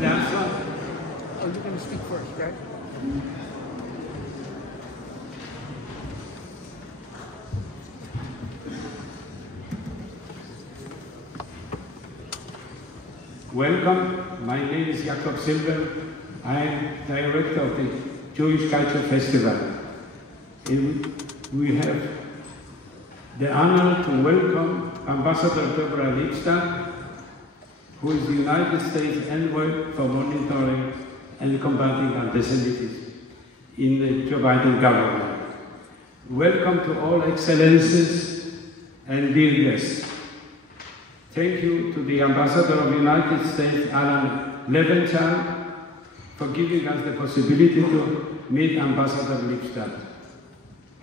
pladser. Oh, you're going to speak first, right? Welcome, my name is Jakob Silver. I am director of the Jødisk Kulturfestival. We have the honor to welcome Ambassador Deborah Lipstadt, who is the United States envoy for monitoring and combating antisemitism in the Joe Biden government. Welcome to all excellencies and dear guests. Thank you to the Ambassador of the United States, Alan Leventhal, for giving us the possibility to meet Ambassador Lipstadt.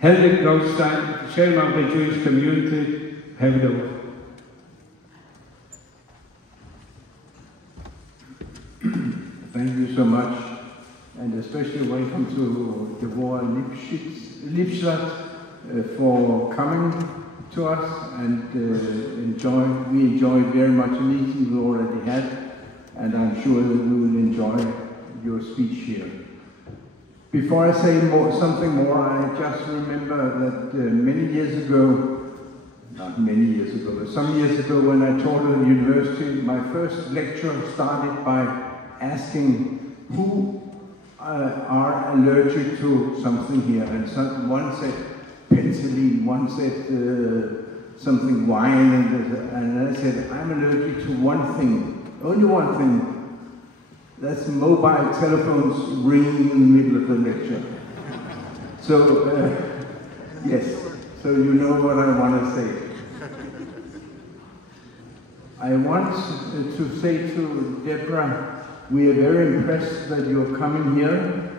Helmut Goldstein, chairman of the Jewish community, have the word. Thank you so much, and especially welcome to Deborah Lipstadt for coming to us, and we enjoyed very much the meeting we already had, and I'm sure that we will enjoy your speech here. Before I say something more, I just remember that many years ago, not many years ago, but some years ago when I taught at the university, my first lecture started by asking who are allergic to something here, and one said penicillin, one said something wine, and I said, I'm allergic to one thing, only one thing. That's mobile telephones ringing in the middle of the lecture. So, yes, so you know what I want to say. I want to say to Deborah, we are very impressed that you're coming here.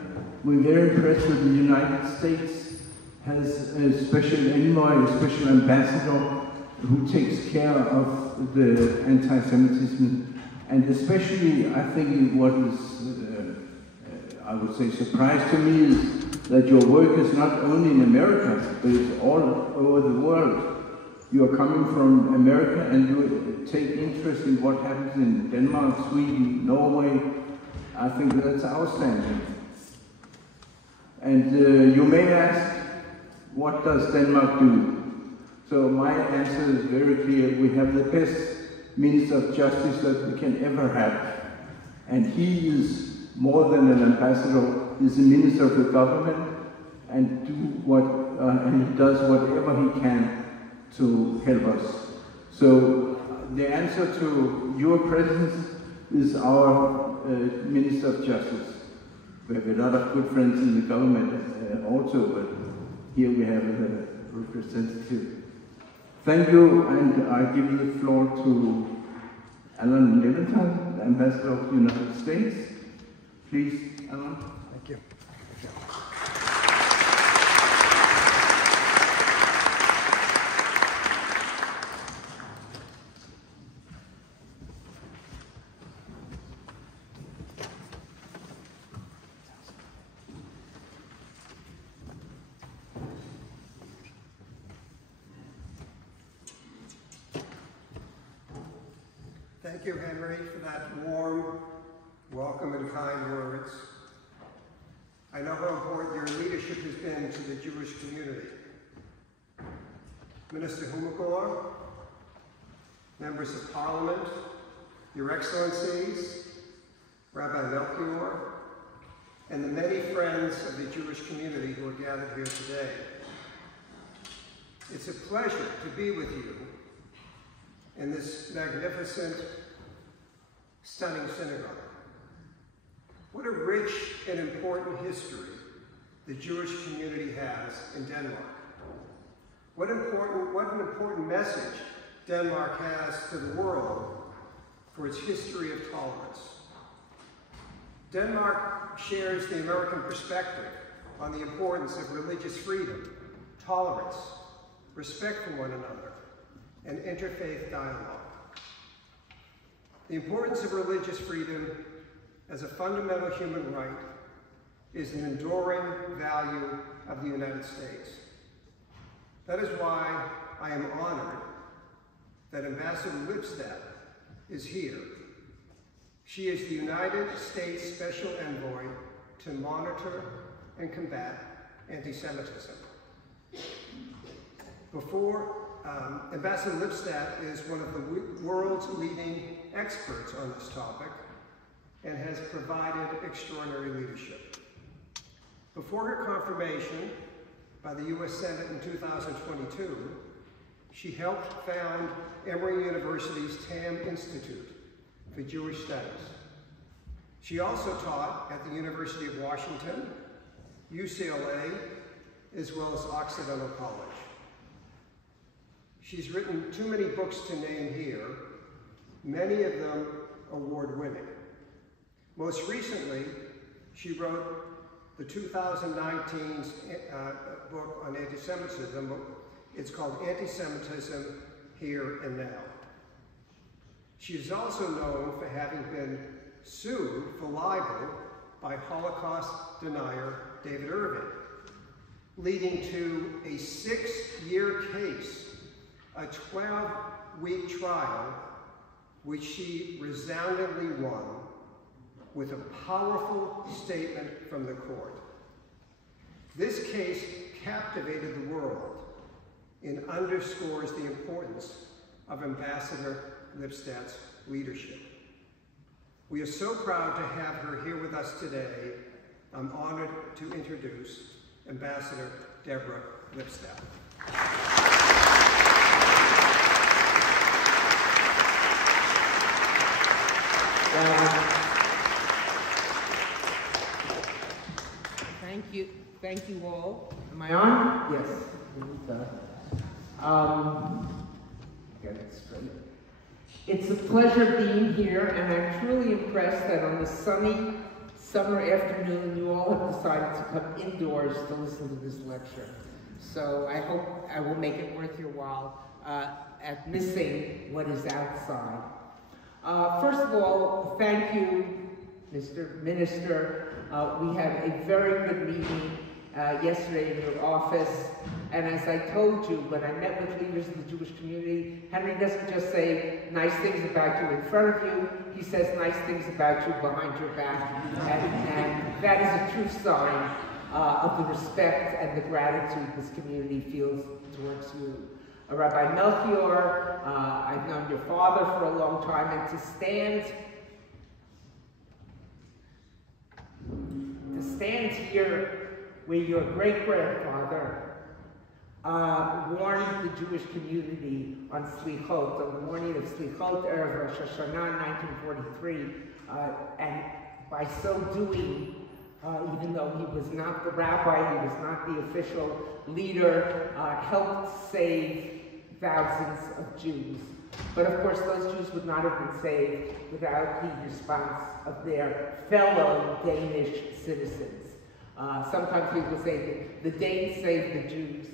We're very impressed that the United States has a special envoy, a special ambassador who takes care of the anti-Semitism. And especially, I think what is, I would say, surprise to me is that your work is not only in America, but it's all over the world. You are coming from America and you take interest in what happens in Denmark, Sweden, Norway. I think that's outstanding. And you may ask, what does Denmark do? So my answer is very clear. We have the best Minister of Justice that we can ever have. And he is more than an ambassador, he's a minister of the government, and he does whatever he can to help us. So the answer to your presence is our Minister of Justice. We have a lot of good friends in the government also, but here we have a representative. Thank you, and I give the floor to Alan Leventhal, the Ambassador of the United States. Please, Alan. Thank you. Thank you, Henry, for that warm welcome and kind words. I know how important your leadership has been to the Jewish community. Minister Humagor, members of Parliament, Your Excellencies, Rabbi Melchior, and the many friends of the Jewish community who are gathered here today. It's a pleasure to be with you in this magnificent, stunning synagogue. What a rich and important history the Jewish community has in Denmark. What an important message Denmark has to the world for its history of tolerance. Denmark shares the American perspective on the importance of religious freedom, tolerance, respect for one another, and interfaith dialogue. The importance of religious freedom as a fundamental human right is an enduring value of the United States. That is why I am honored that Ambassador Lipstadt is here. She is the United States Special Envoy to monitor and combat antisemitism. Ambassador Lipstadt is one of the world's leading experts on this topic and has provided extraordinary leadership. Before her confirmation by the U.S. Senate in 2022, she helped found Emory University's Tam Institute for Jewish Studies. She also taught at the University of Washington, UCLA, as well as Occidental College. She's written too many books to name here, many of them award-winning. Most recently, she wrote the 2019 book on anti-Semitism. It's called Antisemitism Here and Now. She is also known for having been sued for libel by Holocaust denier David Irving, leading to a 6-year case, a 12-week trial, which she resoundingly won with a powerful statement from the court. This case captivated the world and underscores the importance of Ambassador Lipstadt's leadership. We are so proud to have her here with us today. I'm honored to introduce Ambassador Deborah Lipstadt. Thank you all. Am I on? Yes. Get it straight. It's a pleasure being here, and I'm truly impressed that on this sunny summer afternoon, you all have decided to come indoors to listen to this lecture. So I hope I will make it worth your while at missing what is outside. First of all, thank you, Mr. Minister. We had a very good meeting yesterday in your office, and as I told you, when I met with leaders in the Jewish community, Henry doesn't just say nice things about you in front of you, he says nice things about you behind your back, and that is a true sign of the respect and the gratitude this community feels towards you. Rabbi Melchior, I've known your father for a long time, and to stand here where your great-grandfather warned the Jewish community on Slichot, on the morning of Slichot, Erev Rosh Hashanah, 1943, and by so doing, even though he was not the rabbi, he was not the official leader, helped save thousands of Jews. But of course, those Jews would not have been saved without the response of their fellow Danish citizens. Sometimes people say that the Danes saved the Jews,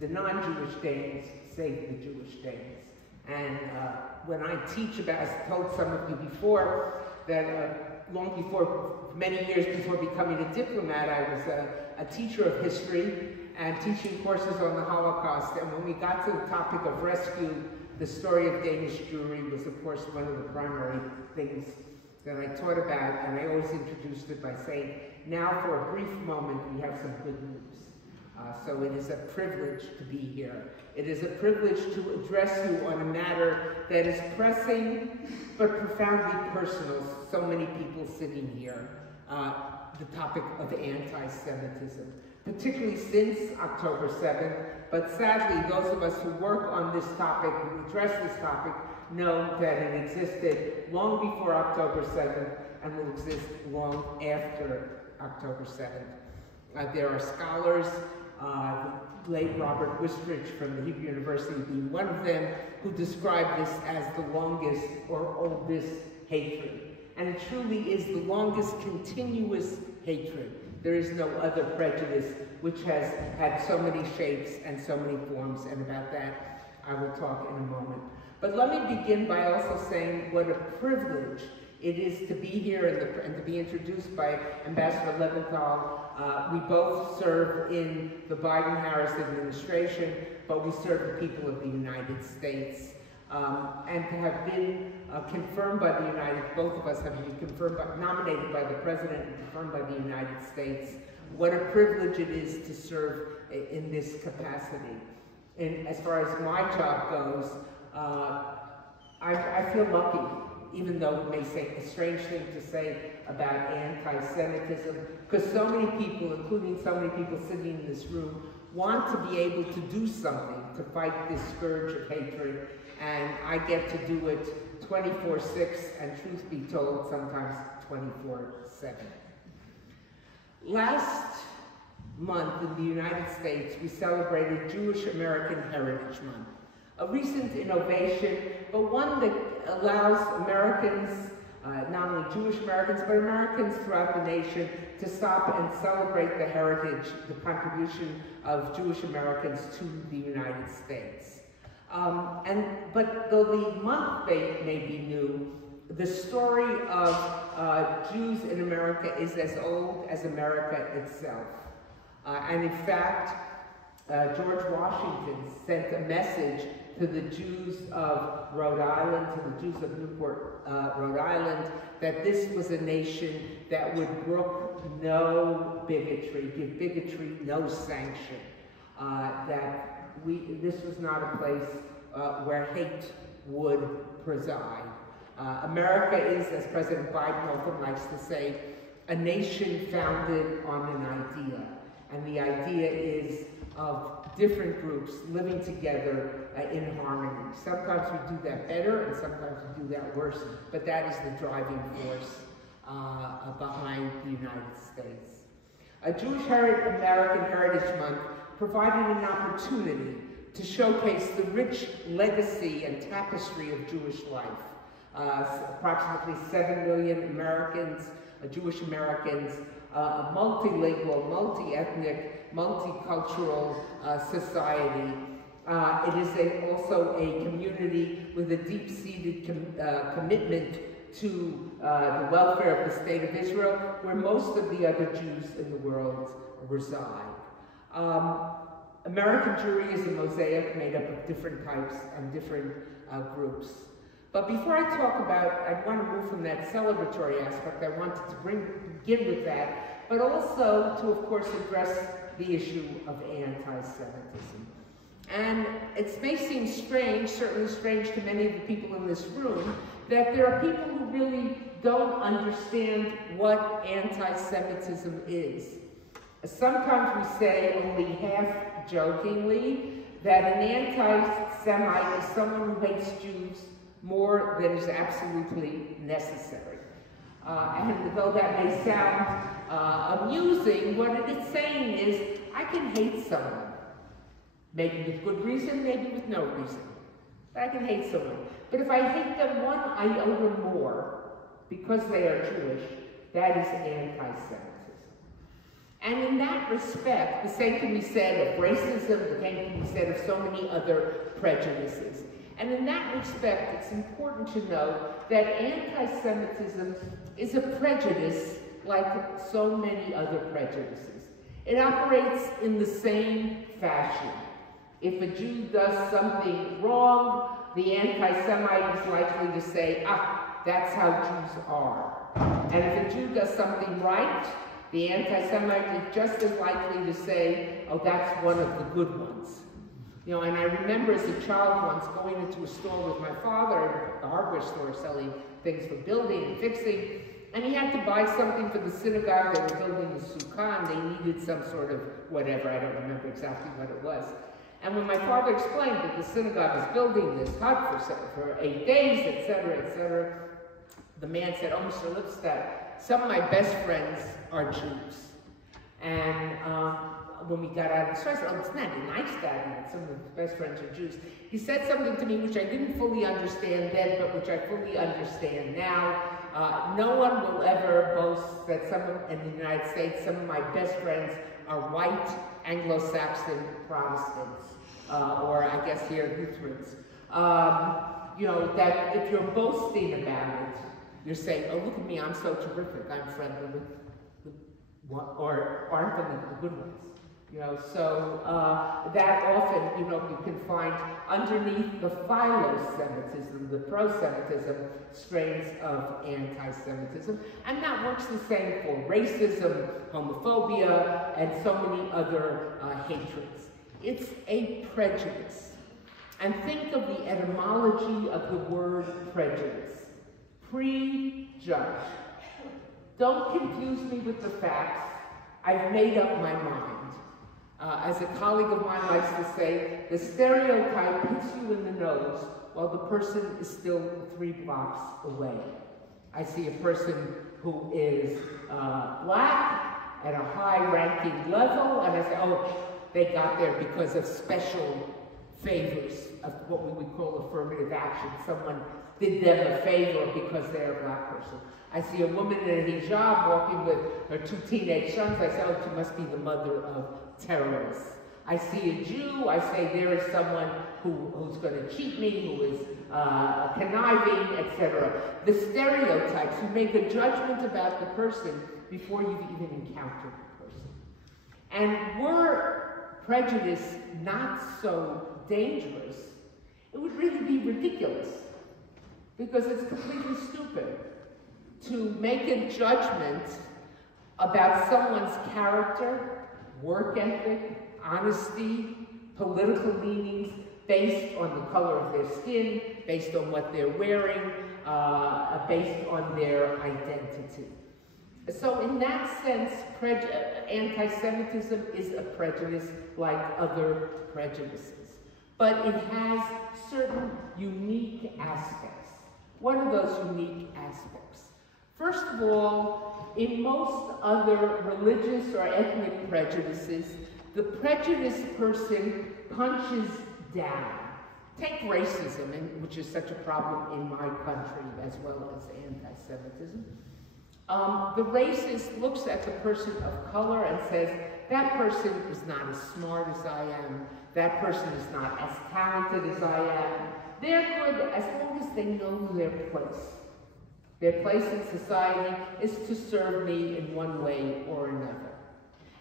the non-Jewish Danes saved the Jewish Danes. And when I teach about, as I told some of you before, that long before, many years before becoming a diplomat, I was a teacher of history and teaching courses on the Holocaust. And when we got to the topic of rescue, the story of Danish Jewry was, of course, one of the primary things that I taught about, and I always introduced it by saying, now for a brief moment, we have some good news. So it is a privilege to be here. It is a privilege to address you on a matter that is pressing, but profoundly personal. So many people sitting here, the topic of anti-Semitism, particularly since October 7th, but sadly, those of us who work on this topic, who address this topic, know that it existed long before October 7th and will exist long after October 7th. There are scholars, the late Robert Wistridge from the Hebrew University being one of them, who describe this as the longest or oldest hatred. And it truly is the longest continuous hatred. There is no other prejudice which has had so many shapes and so many forms, and about that I will talk in a moment. But let me begin by also saying what a privilege it is to be here and to be introduced by Ambassador Leventhal. We both serve in the Biden-Harris administration, but we serve the people of the United States. and to have been confirmed by the both of us have been confirmed, nominated by the President and confirmed by the United States. What a privilege it is to serve in this capacity. And as far as my job goes, I feel lucky, even though it may say a strange thing to say about anti-Semitism, because so many people, including so many people sitting in this room, want to be able to do something to fight this scourge of hatred, and I get to do it 24/6, and truth be told, sometimes 24/7. Last month in the United States, we celebrated Jewish American Heritage Month, a recent innovation, but one that allows Americans, not only Jewish Americans, but Americans throughout the nation, to stop and celebrate the heritage, the contribution of Jewish Americans to the United States. But though the month may be new, the story of Jews in America is as old as America itself. And in fact, George Washington sent a message to the Jews of Rhode Island, to the Jews of Newport, Rhode Island, that this was a nation that would brook no bigotry, give bigotry no sanction, that this was not a place where hate would preside. America is, as President Biden often likes to say, a nation founded on an idea. And the idea is of different groups living together in harmony. Sometimes we do that better, and sometimes we do that worse, but that is the driving force behind the United States. Jewish American Heritage Month provided an opportunity to showcase the rich legacy and tapestry of Jewish life. Approximately 7 million Americans, Jewish Americans, a multilingual, multi-ethnic, multicultural society. It is also a community with a deep-seated commitment to the welfare of the State of Israel, where most of the other Jews in the world reside. American Jewry is a mosaic made up of different types and different groups. But before I talk about, I want to move from that celebratory aspect, I wanted to begin with that, but also to, of course, address the issue of anti-Semitism. And it may seem strange, certainly strange to many of the people in this room, that there are people who really don't understand what anti-Semitism is. Sometimes we say, only half jokingly, that an anti-Semite is someone who hates Jews more than is absolutely necessary. And though that may sound amusing, what it is saying is, I can hate someone. Maybe with good reason, maybe with no reason. But I can hate someone. But if I hate them one iota more, because they are Jewish, that is anti-Semitism. And in that respect, the same can be said of racism, the same can be said of so many other prejudices. And in that respect, it's important to note that anti-Semitism is a prejudice like so many other prejudices. It operates in the same fashion. If a Jew does something wrong, the anti-Semite is likely to say, that's how Jews are. And if a Jew does something right, the anti-Semite is just as likely to say, oh, that's one of the good ones. You know, and I remember as a child once going into a store with my father, a hardware store selling things for building and fixing, and he had to buy something for the synagogue. They were building the sukkah, and they needed some sort of whatever, I don't remember exactly what it was. And when my father explained that the synagogue was building this hut for 8 days, etc., the man said, oh, Mr. Lipstadt, some of my best friends are Jews. And when we got out of the store, I said, oh, it's not nice, Daddy, that some of his best friends are Jews. He said something to me which I didn't fully understand then, but which I fully understand now. No one will ever boast that in the United States, some of my best friends are white Anglo-Saxon Protestants, or I guess here Lutherans. You know, that if you're boasting about it, you're saying, oh, look at me, I'm so terrific, I'm friendly with or I'm friendly with the good ones. You know, so that often, you know, you can find underneath the philo-Semitism, the pro-Semitism, strains of anti-Semitism. And that works the same for racism, homophobia, and so many other hatreds. It's a prejudice. And think of the etymology of the word prejudice. Prejudge. Don't confuse me with the facts. I've made up my mind. As a colleague of mine likes to say, the stereotype hits you in the nose while the person is still 3 blocks away. I see a person who is black at a high-ranking level, and I say, oh, they got there because of special favors of what we would call affirmative action. Someone did them a favor because they're a black person. I see a woman in a hijab walking with her 2 teenage sons. I say, oh, she must be the mother of terrorists. I see a Jew. I say, there is someone who's going to cheat me, who is conniving, etc. The stereotypes, you make a judgment about the person before you've even encountered the person. And were prejudice not so dangerous, it would really be ridiculous, because it's completely stupid to make a judgment about someone's character, work ethic, honesty, political leanings, based on the color of their skin, based on what they're wearing, based on their identity. So in that sense, anti-Semitism is a prejudice like other prejudices. But it has certain unique aspects. What are those unique aspects? First of all, in most other religious or ethnic prejudices, the prejudiced person punches down. Take racism, which is such a problem in my country, as well as anti-Semitism. The racist looks at the person of color and says, that person is not as smart as I am. That person is not as talented as I am. They're good as long as they know their place. Their place in society is to serve me in one way or another.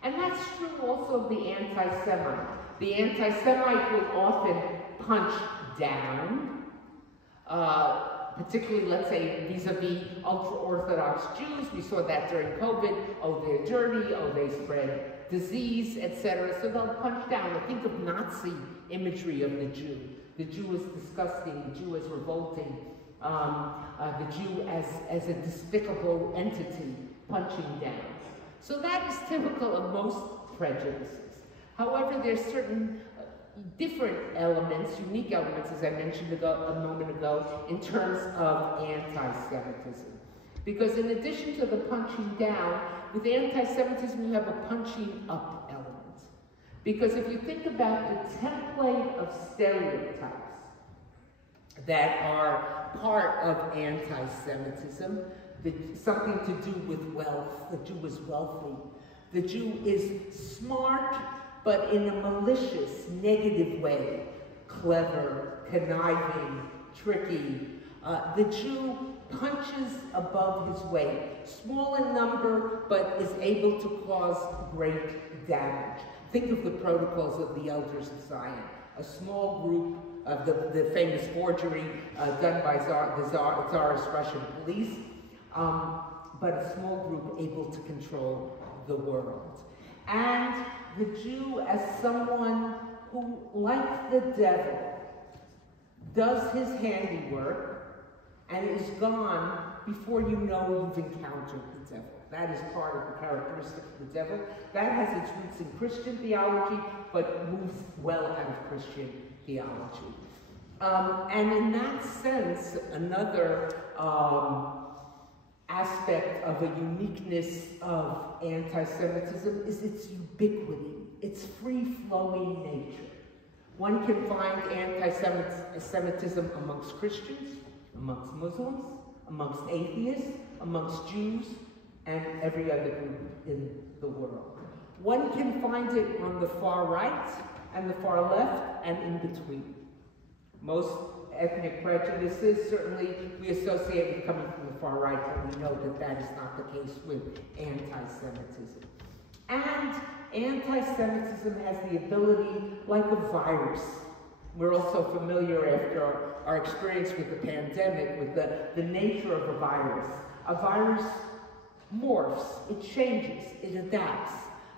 And that's true also of the anti-Semite. The anti-Semite will often punch down, particularly, let's say, vis-a-vis ultra-Orthodox Jews. We saw that during COVID. Oh, they're dirty. Oh, they spread disease, etc. So they'll punch down. Think of Nazi imagery of the Jew. The Jew is disgusting. The Jew is revolting. The Jew as a despicable entity punching down. So that is typical of most prejudices. However, there's certain different elements, unique elements, as I mentioned a moment ago, in terms of anti-Semitism. Because in addition to the punching down, with anti-Semitism you have a punching up element. Because if you think about the template of stereotypes that are part of anti-Semitism, something to do with wealth. The Jew is wealthy. The Jew is smart, but in a malicious, negative way. Clever, conniving, tricky. The Jew punches above his weight. Small in number, but is able to cause great damage. Think of the protocols of the Elders of Zion. A small group of the famous forgery done by the Tsarist Russian police, but a small group able to control the world. And the Jew as someone who, like the devil, does his handiwork and is gone before you know you've encountered the devil. That is part of the characteristic of the devil. That has its roots in Christian theology, but moves well out of Christian theology. And in that sense, another aspect of a uniqueness of anti-Semitism is its ubiquity, its free-flowing nature. One can find anti-Semitism amongst Christians, amongst Muslims, amongst atheists, amongst Jews, and every other group in the world. One can find it on the far right and the far left and in between. Most ethnic prejudices, certainly we associate with coming from the far right, and we know that that is not the case with anti-Semitism. And anti-Semitism has the ability, like a virus. We're also familiar after our experience with the pandemic, with the nature of a virus. A virus morphs, it changes, it adapts.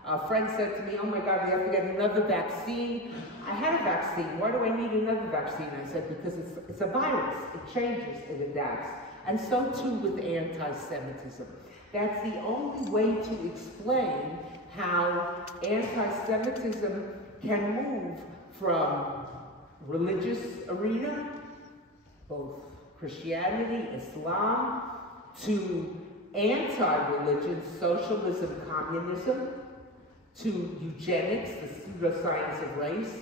A friend said to me, oh my God, we have to get another vaccine. I had a vaccine, why do I need another vaccine? I said, because it's a virus, it changes, it adapts. And so too with anti-Semitism. That's the only way to explain how anti-Semitism can move from religious arena, both Christianity, Islam, to anti-religion, socialism, communism, to eugenics, the pseudoscience of race,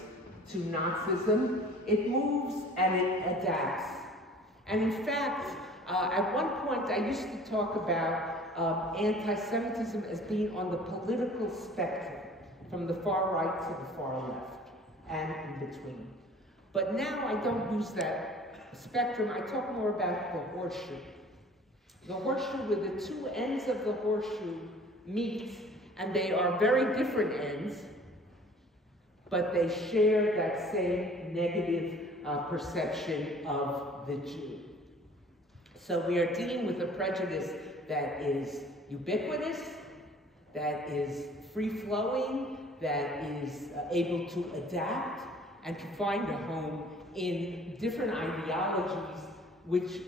to Nazism. It moves and it adapts. And in fact, at one point I used to talk about anti-Semitism as being on the political spectrum, from the far right to the far left, and in between. But now I don't use that spectrum, I talk more about the horseshoe. The horseshoe, where the two ends of the horseshoe meet, and they are very different ends, but they share that same negative perception of the Jew. So we are dealing with a prejudice that is ubiquitous, that is free-flowing, that is able to adapt and to find a home in different ideologies which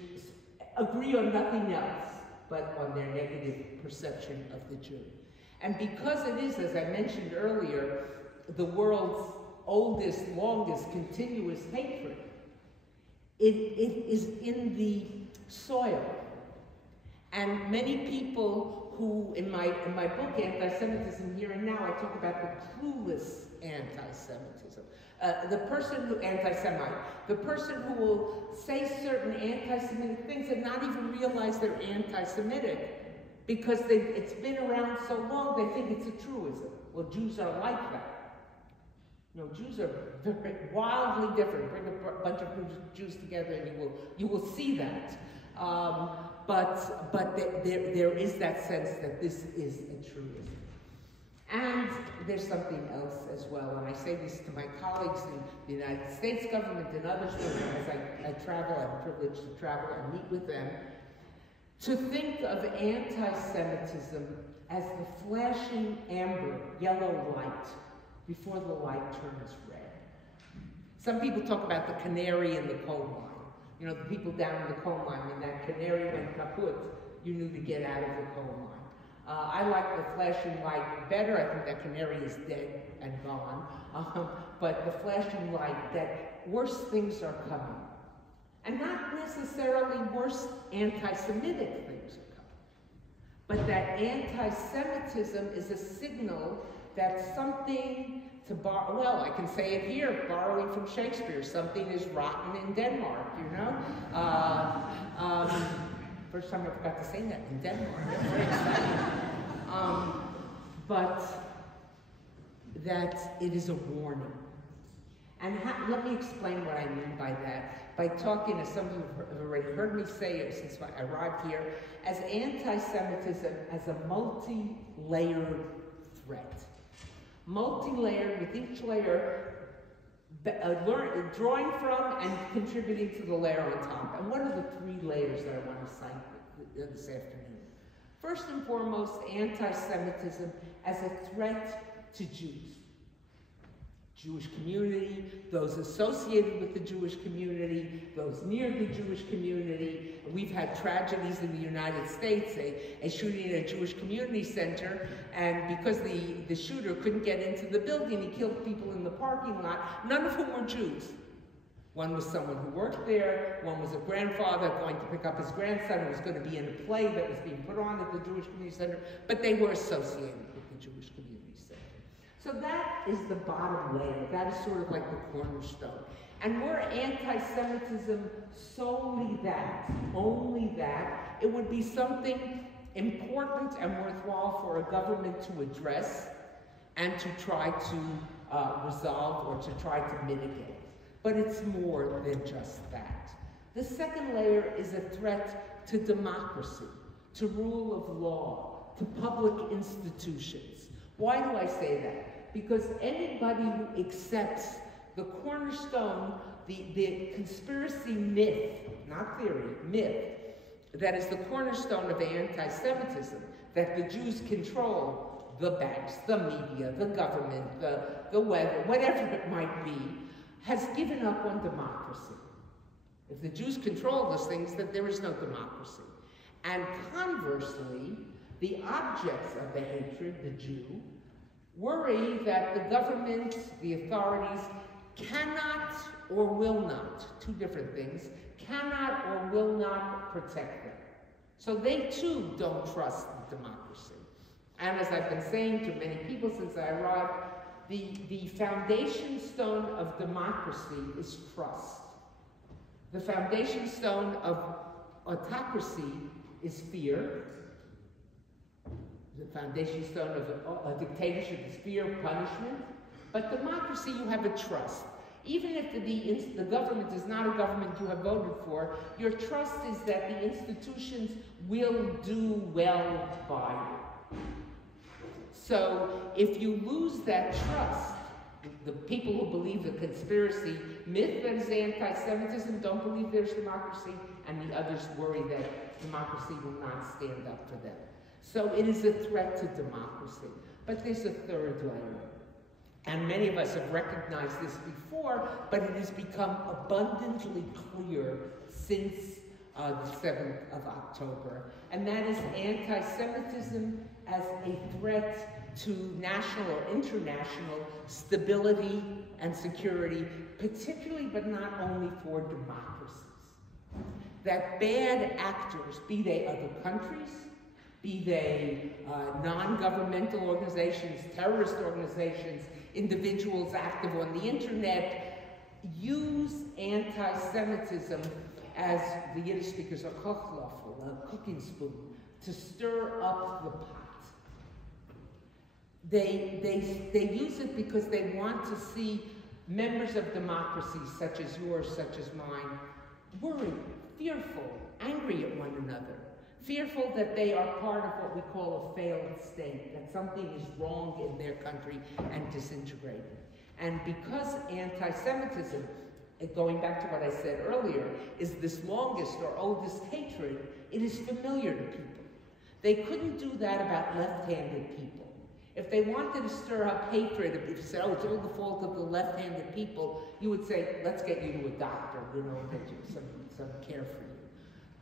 agree on nothing else but on their negative perception of the Jew. And because it is, as I mentioned earlier, the world's oldest, longest, continuous hatred, it is in the soil. And many people who, in my book, Anti-Semitism Here and Now, I talk about the clueless anti-Semitism. The person who, anti-Semite, the person who will say certain anti-Semitic things and not even realize they're anti-Semitic because it's been around so long, they think it's a truism. Well, Jews are like that. You know, Jews are very wildly different. Bring a bunch of Jews together and you will see that. But there is that sense that this is a truism. And there's something else as well, and I say this to my colleagues in the United States government and others, as I travel, I'm privileged to travel and meet with them, to think of anti-Semitism as the flashing amber, yellow light before the light turns red. Some people talk about the canary in the coal mine. You know, the people down in the coal mine, when that canary went kaput, you knew to get out of the coal mine. I like the flashing light better. I think that canary is dead and gone. But the flashing light that worse things are coming. And not necessarily worse anti-Semitic things are coming. But that anti-Semitism is a signal that something to borrow, well, I can say it here, borrowing from Shakespeare, something is rotten in Denmark, you know? First time I forgot to say that, in Denmark. That's very exciting. But that it is a warning. And let me explain what I mean by that. By talking, as some of you have already heard me say it since I arrived here, as anti-Semitism as a multi-layered threat. Multi-layered, with each layer drawing from and contributing to the layer on top. And what are the three layers that I want to cite this afternoon? First and foremost, anti-Semitism as a threat to Jews. Jewish community, those associated with the Jewish community, those near the Jewish community. We've had tragedies in the United States, a shooting at a Jewish community center, and because the shooter couldn't get into the building, he killed people in the parking lot, none of whom were Jews. One was someone who worked there, one was a grandfather going to pick up his grandson who was going to be in a play that was being put on at the Jewish Community Center, but they were associated with the Jewish Community Center. So that is the bottom layer. That is sort of like the cornerstone. And were anti-Semitism solely that, only that, it would be something important and worthwhile for a government to address and to try to resolve or to try to mitigate. But it's more than just that. The second layer is a threat to democracy, to rule of law, to public institutions. Why do I say that? Because anybody who accepts the cornerstone, the conspiracy myth, not theory, myth, that is the cornerstone of anti-Semitism, that the Jews control the banks, the media, the government, the weather, whatever it might be, has given up on democracy. If the Jews control those things, then there is no democracy. And conversely, the objects of the hatred, the Jew, worry that the government, the authorities, cannot or will not, two different things, cannot or will not protect them. So they too don't trust democracy. And as I've been saying to many people since I arrived, the foundation stone of democracy is trust. The foundation stone of autocracy is fear. The foundation stone of a dictatorship is fear, punishment. But democracy, you have a trust. Even if the government is not a government you have voted for, your trust is that the institutions will do well by you. So if you lose that trust, the people who believe the conspiracy myth that is anti-Semitism don't believe there's democracy, and the others worry that democracy will not stand up for them. So it is a threat to democracy. But there's a third layer. And many of us have recognized this before, but it has become abundantly clear since the 7th of October. And that is anti-Semitism as a threat to national or international stability and security, particularly but not only for democracies. That bad actors, be they other countries, be they non-governmental organizations, terrorist organizations, individuals active on the internet, use anti-Semitism as the Yiddish speakers are kochlöffel, a cooking spoon, to stir up the pot. They use it because they want to see members of democracies such as yours, such as mine, worried, fearful, angry at one another, fearful that they are part of what we call a failed state, that something is wrong in their country and disintegrated. And because anti-Semitism, going back to what I said earlier, is this longest or oldest hatred, it is familiar to people. They couldn't do that about left-handed people. If they wanted to stir up hatred, if you said, oh, it's all the fault of the left-handed people, you would say, let's get you to a doctor, you know, get you some care for you.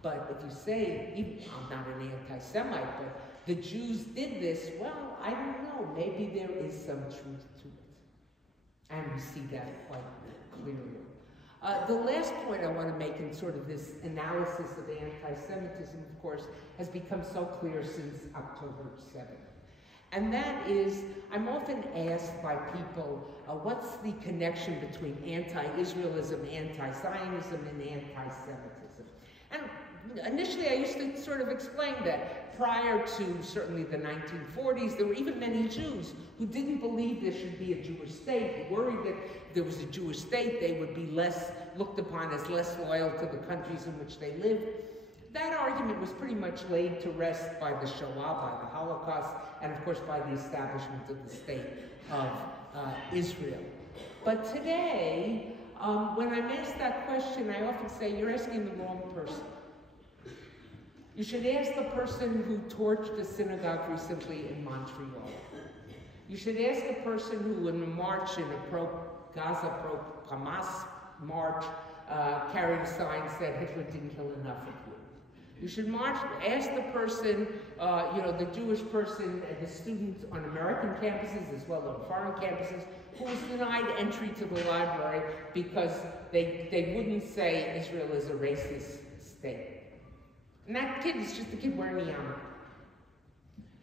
But if you say, I'm not an anti-Semite, but the Jews did this, well, I don't know, maybe there is some truth to it. And we see that quite clearly. The last point I want to make in sort of this analysis of anti-Semitism, of course, has become so clear since October 7th. And that is, I'm often asked by people, what's the connection between anti-Israelism, anti-Zionism, and anti-Semitism? And initially I used to sort of explain that prior to certainly the 1940s, there were even many Jews who didn't believe there should be a Jewish state, who worried that if there was a Jewish state, they would be looked upon as less loyal to the countries in which they lived. That argument was pretty much laid to rest by the Shoah, by the Holocaust, and of course by the establishment of the state of Israel. But today, when I'm asked that question, I often say, you're asking the wrong person. You should ask the person who torched a synagogue recently in Montreal. You should ask the person who in a march, in a pro-Gaza, pro-Hamas march, carried a sign that said Hitler didn't kill enough of you. You should ask the person, the Jewish person, the students on American campuses as well as on foreign campuses, who was denied entry to the library because they wouldn't say Israel is a racist state. And that kid is just a kid wearing a yarmulke.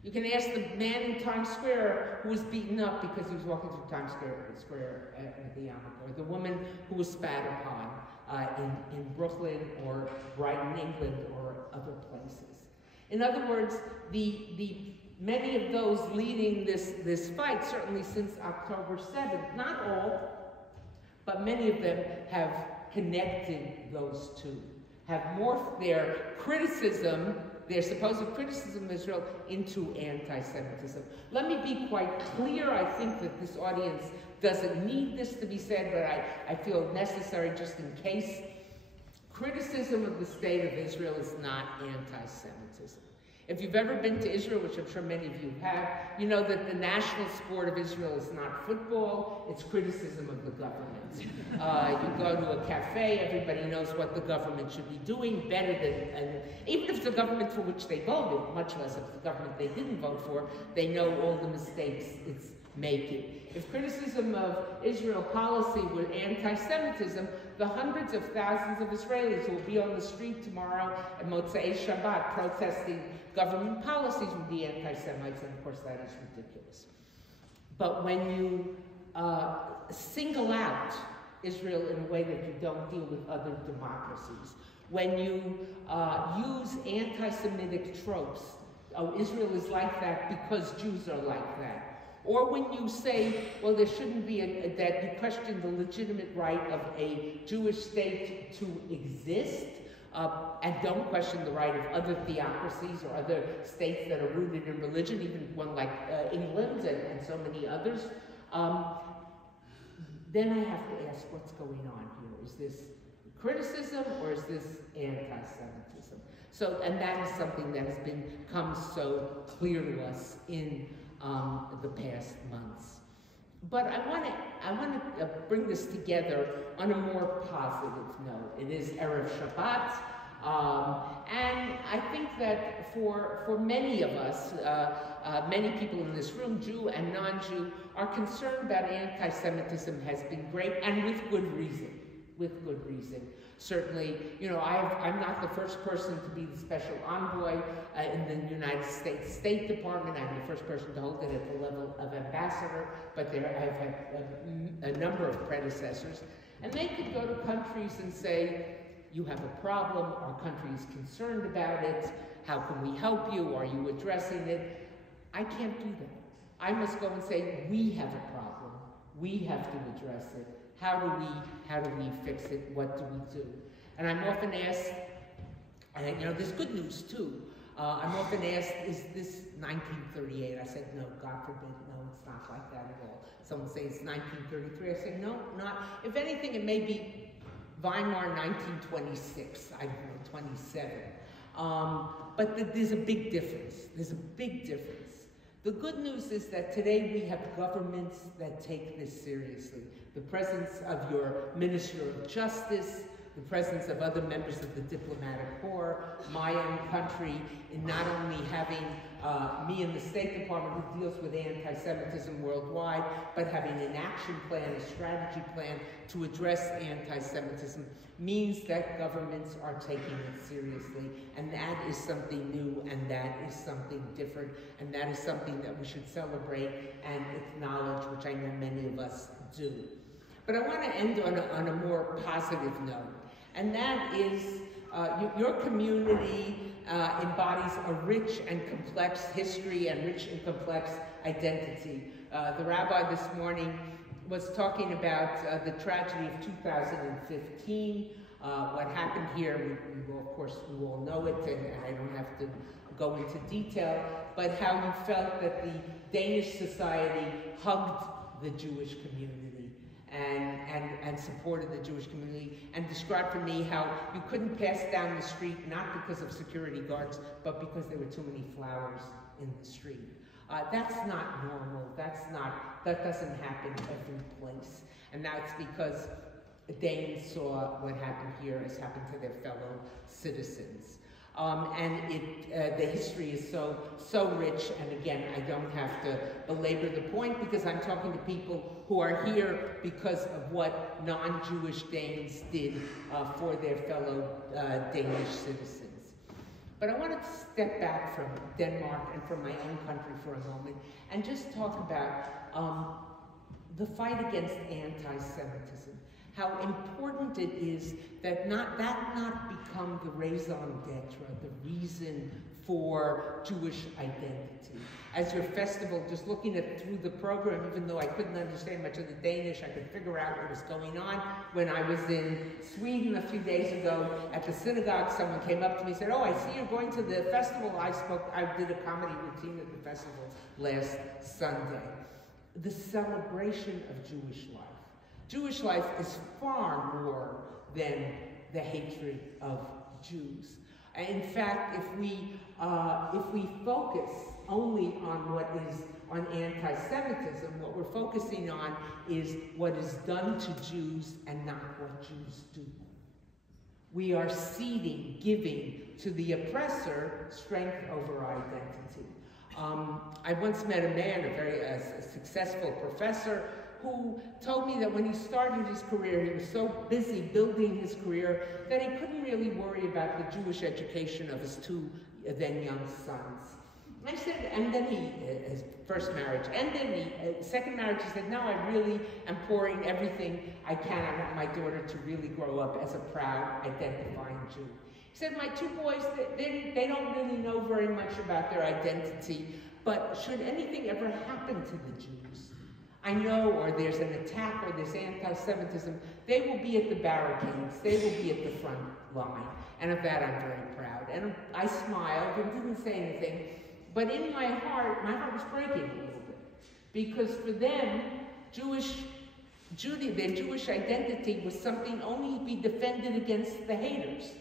You can ask the man in Times Square who was beaten up because he was walking through Times Square at the yarmulke, or the woman who was spat upon in Brooklyn or Brighton, England, or other places. In other words, many of those leading this fight, certainly since October 7th, not all, but many of them have connected those two, have morphed their criticism their supposed criticism of Israel into anti-Semitism. Let me be quite clear. I think that this audience doesn't need this to be said, but I feel necessary just in case. Criticism of the state of Israel is not anti-Semitism. If you've ever been to Israel, which I'm sure many of you have, you know that the national sport of Israel is not football, it's criticism of the government. You go to a cafe, everybody knows what the government should be doing better than, and even if it's the government for which they voted, much less if it's the government they didn't vote for, they know all the mistakes it's making. If criticism of Israel policy were anti-Semitism, the hundreds of thousands of Israelis who will be on the street tomorrow at Motzei Shabbat protesting government policies would be anti-Semites, and of course that is ridiculous. But when you single out Israel in a way that you don't deal with other democracies, when you use anti-Semitic tropes, oh, Israel is like that because Jews are like that, or when you say, well, there shouldn't be that you question the legitimate right of a Jewish state to exist, and don't question the right of other theocracies or other states that are rooted in religion, even one like England and so many others, then I have to ask what's going on here. Is this criticism or is this anti-Semitism? So, and that is something that has become so clear to us in the past months. But I want to bring this together on a more positive note. It is Erev Shabbat, and I think that for many of us, many people in this room, Jew and non-Jew, our concern about anti-Semitism has been great, and with good reason. With good reason. Certainly, you know, I'm not the first person to be the special envoy in the United States State Department. I'm the first person to hold it at the level of ambassador, but I've had a number of predecessors. And they could go to countries and say, you have a problem, our country is concerned about it, how can we help you, are you addressing it? I can't do that. I must go and say, we have a problem, we have to address it. How do we fix it? What do we do? And I'm often asked, and you know, there's good news too. I'm often asked, is this 1938? I said, no, God forbid, no, it's not like that at all. Someone says it's 1933. I say, no, not. If anything, it may be Weimar 1926, I don't know, 27. But there's a big difference. There's a big difference. The good news is that today we have governments that take this seriously. The presence of your Minister of Justice, the presence of other members of the diplomatic corps, my own country, in not only having me in the State Department who deals with anti-Semitism worldwide, but having an action plan, a strategy plan to address anti-Semitism, means that governments are taking it seriously. And that is something new, and that is something different, and that is something that we should celebrate and acknowledge, which I know many of us do. But I want to end on a more positive note, and that is your community embodies a rich and complex history and rich and complex identity. The rabbi this morning was talking about the tragedy of 2015, what happened here. We will, of course, we all know it, and I don't have to go into detail, but how you felt that the Danish society hugged the Jewish community and supported the Jewish community, and described for me how you couldn't pass down the street, not because of security guards, but because there were too many flowers in the street. That's not normal. That doesn't happen every place. And that's because Danes saw what happened here has happened to their fellow citizens. The history is so rich, and again, I don't have to belabor the point because I'm talking to people who are here because of what non-Jewish Danes did for their fellow Danish citizens. But I want to step back from Denmark and from my own country for a moment and just talk about the fight against anti-Semitism. How important it is that not become the raison d'etre, the reason for Jewish identity. As your festival, just looking at through the program, even though I couldn't understand much of the Danish, I could figure out what was going on. When I was in Sweden a few days ago at the synagogue, someone came up to me and said, "Oh, I see you're going to the festival. I did a comedy routine at the festival last Sunday." The celebration of Jewish life. Jewish life is far more than the hatred of Jews. In fact, if we focus only on on anti-Semitism, what we're focusing on is what is done to Jews and not what Jews do. We are ceding, giving to the oppressor strength over identity. I once met a man, a very successful professor, who told me that when he started his career, he was so busy building his career that he couldn't really worry about the Jewish education of his two then young sons. I said, and then his first marriage, and then second marriage, he said, "No, I really am pouring everything I can. I want my daughter to really grow up as a proud, identifying Jew." He said, "My two boys, they don't really know very much about their identity, but should anything ever happen to the Jews, I know, or there's an attack or there's anti-Semitism, they will be at the barricades, they will be at the front line. And of that I'm very proud." And I smiled and didn't say anything, but in my heart was breaking a little bit. Because for them, their Jewish identity was something only to be defended against the haters.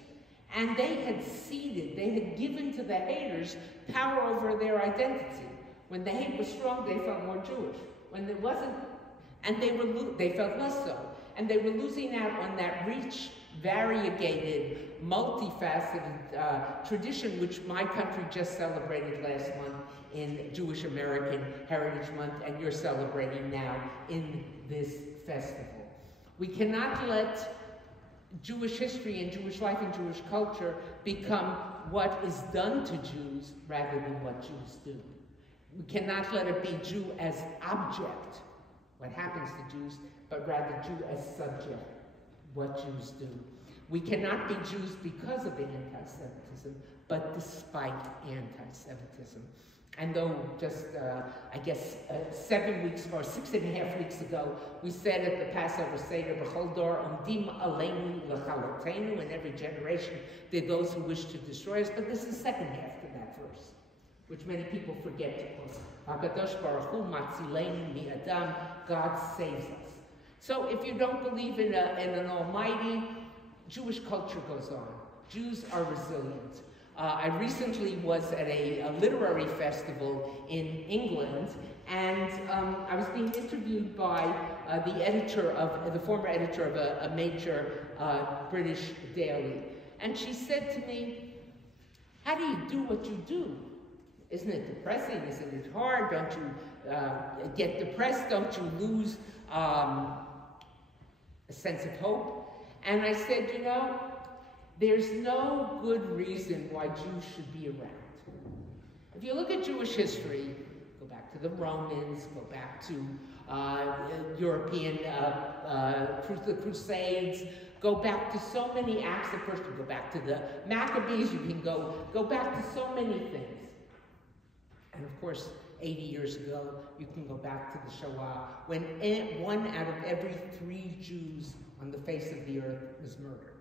And they had ceded, they had given to the haters power over their identity. When the hate was strong, they felt more Jewish. When it wasn't, and they felt less so. And they were losing out on that rich, variegated, multifaceted tradition which my country just celebrated last month in Jewish American Heritage Month, and you're celebrating now in this festival. We cannot let Jewish history and Jewish life and Jewish culture become what is done to Jews rather than what Jews do. We cannot let it be Jew as object, what happens to Jews, but rather Jew as subject, what Jews do. We cannot be Jews because of anti-Semitism, but despite anti-Semitism. And though just, I guess, 7 weeks or 6.5 weeks ago, we said at the Passover Seder, "B'chol dor omdim aleinu l'chalotenu," in every generation, there are those who wish to destroy us, but this is the second half to that verse, which many people forget to quote. HaKadosh Baruch Hu matzilenu mi'adam, God saves us. So if you don't believe in an almighty, Jewish culture goes on. Jews are resilient. I recently was at a literary festival in England, and I was being interviewed by the former editor of a major British daily. And she said to me, "How do you do what you do? Isn't it depressing? Isn't it hard? Don't you get depressed? Don't you lose a sense of hope?" And I said, "You know, there's no good reason why Jews should be around. If you look at Jewish history, go back to the Romans, go back to European the Crusades, go back to so many acts of first, you go back to the Maccabees, you can go back to so many things. And of course, 80 years ago, you can go back to the Shoah, when 1 out of every 3 Jews on the face of the earth was murdered.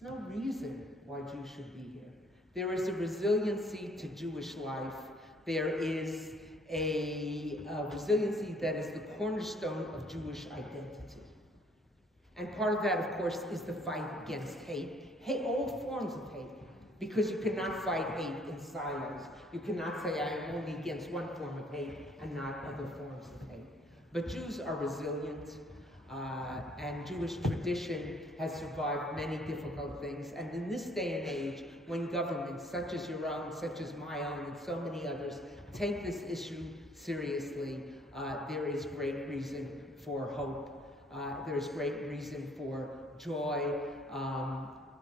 There's no reason why Jews should be here. There is a resiliency to Jewish life. There is a resiliency that is the cornerstone of Jewish identity. And part of that, of course, is the fight against hate. Hate, all forms of hate. Because you cannot fight hate in silos. You cannot say, I am only against one form of hate and not other forms of hate. But Jews are resilient, and Jewish tradition has survived many difficult things. And in this day and age, when governments such as your own, such as my own, and so many others take this issue seriously, there is great reason for hope. There is great reason for joy.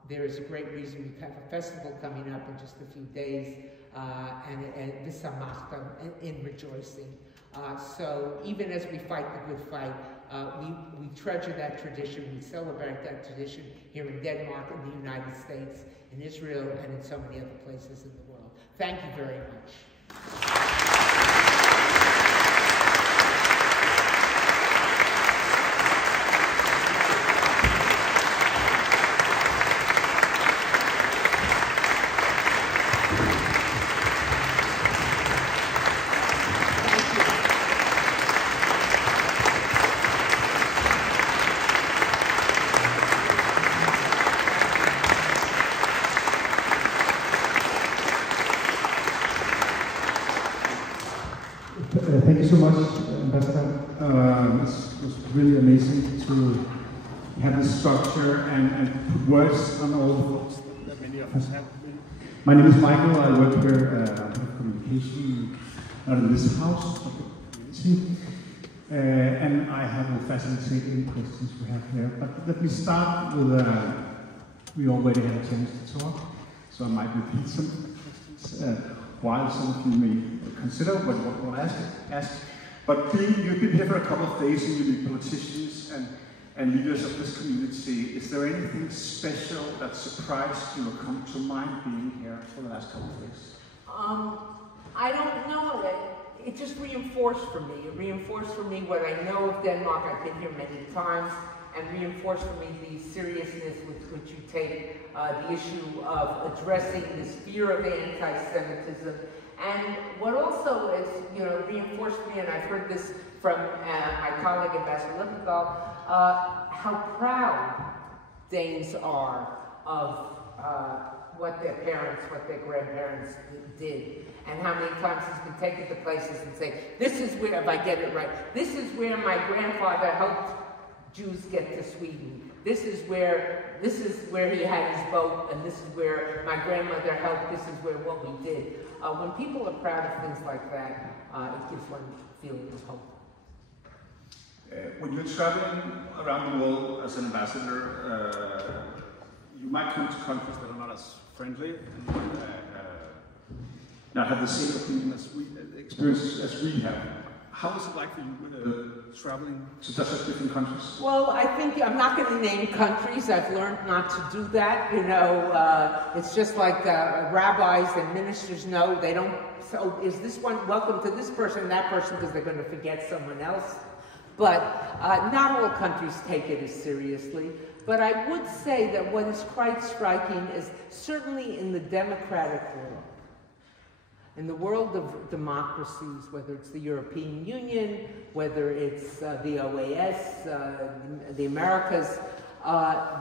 There is a great reason. We have a festival coming up in just a few days, and v'samachtam, in rejoicing. So even as we fight the good fight, we treasure that tradition, we celebrate that tradition here in Denmark, in the United States, in Israel, and in so many other places in the world. Thank you very much. Thank you so much, Ambassador. It was really amazing to have this structure and put words on all the thoughts that many of us have. My name is Michael. I work here on communication, not in this house, but the community. And I have will facilitate any questions we have here. But let me start with, we already had a chance to talk, so I might repeat some questions. While some of you may consider what we'll ask. But you've been here for a couple of days and you meet politicians and leaders of this community. Is there anything special that surprised you or come to mind being here for the last couple of days? I don't know. It just reinforced for me. It reinforced for me what I know of Denmark. I've been here many times. And reinforced for me the seriousness with which you take the issue of addressing this fear of anti-Semitism. And what also is, reinforced me, and I've heard this from my colleague Ambassador Lipstadt, how proud Danes are of what their parents, what their grandparents did, and how many times he's been taken to places and say, this is where, if I get it right, this is where my grandfather helped Jews get to Sweden. This is where he had his boat, and this is where my grandmother helped. This is where what we did. When people are proud of things like that, it gives one a feeling of hope. When you're traveling around the world as an ambassador, you might come to countries that are not as friendly and not have the same opinion experience as we have. How is it like for you traveling to such different countries? Well, I think I'm not going to name countries. I've learned not to do that. It's just like rabbis and ministers know they don't. So is this one welcome to this person and that person because they're going to forget someone else? But not all countries take it as seriously. But I would say that what is quite striking is certainly in the democratic world. In the world of democracies, whether it's the European Union, whether it's the OAS, the Americas,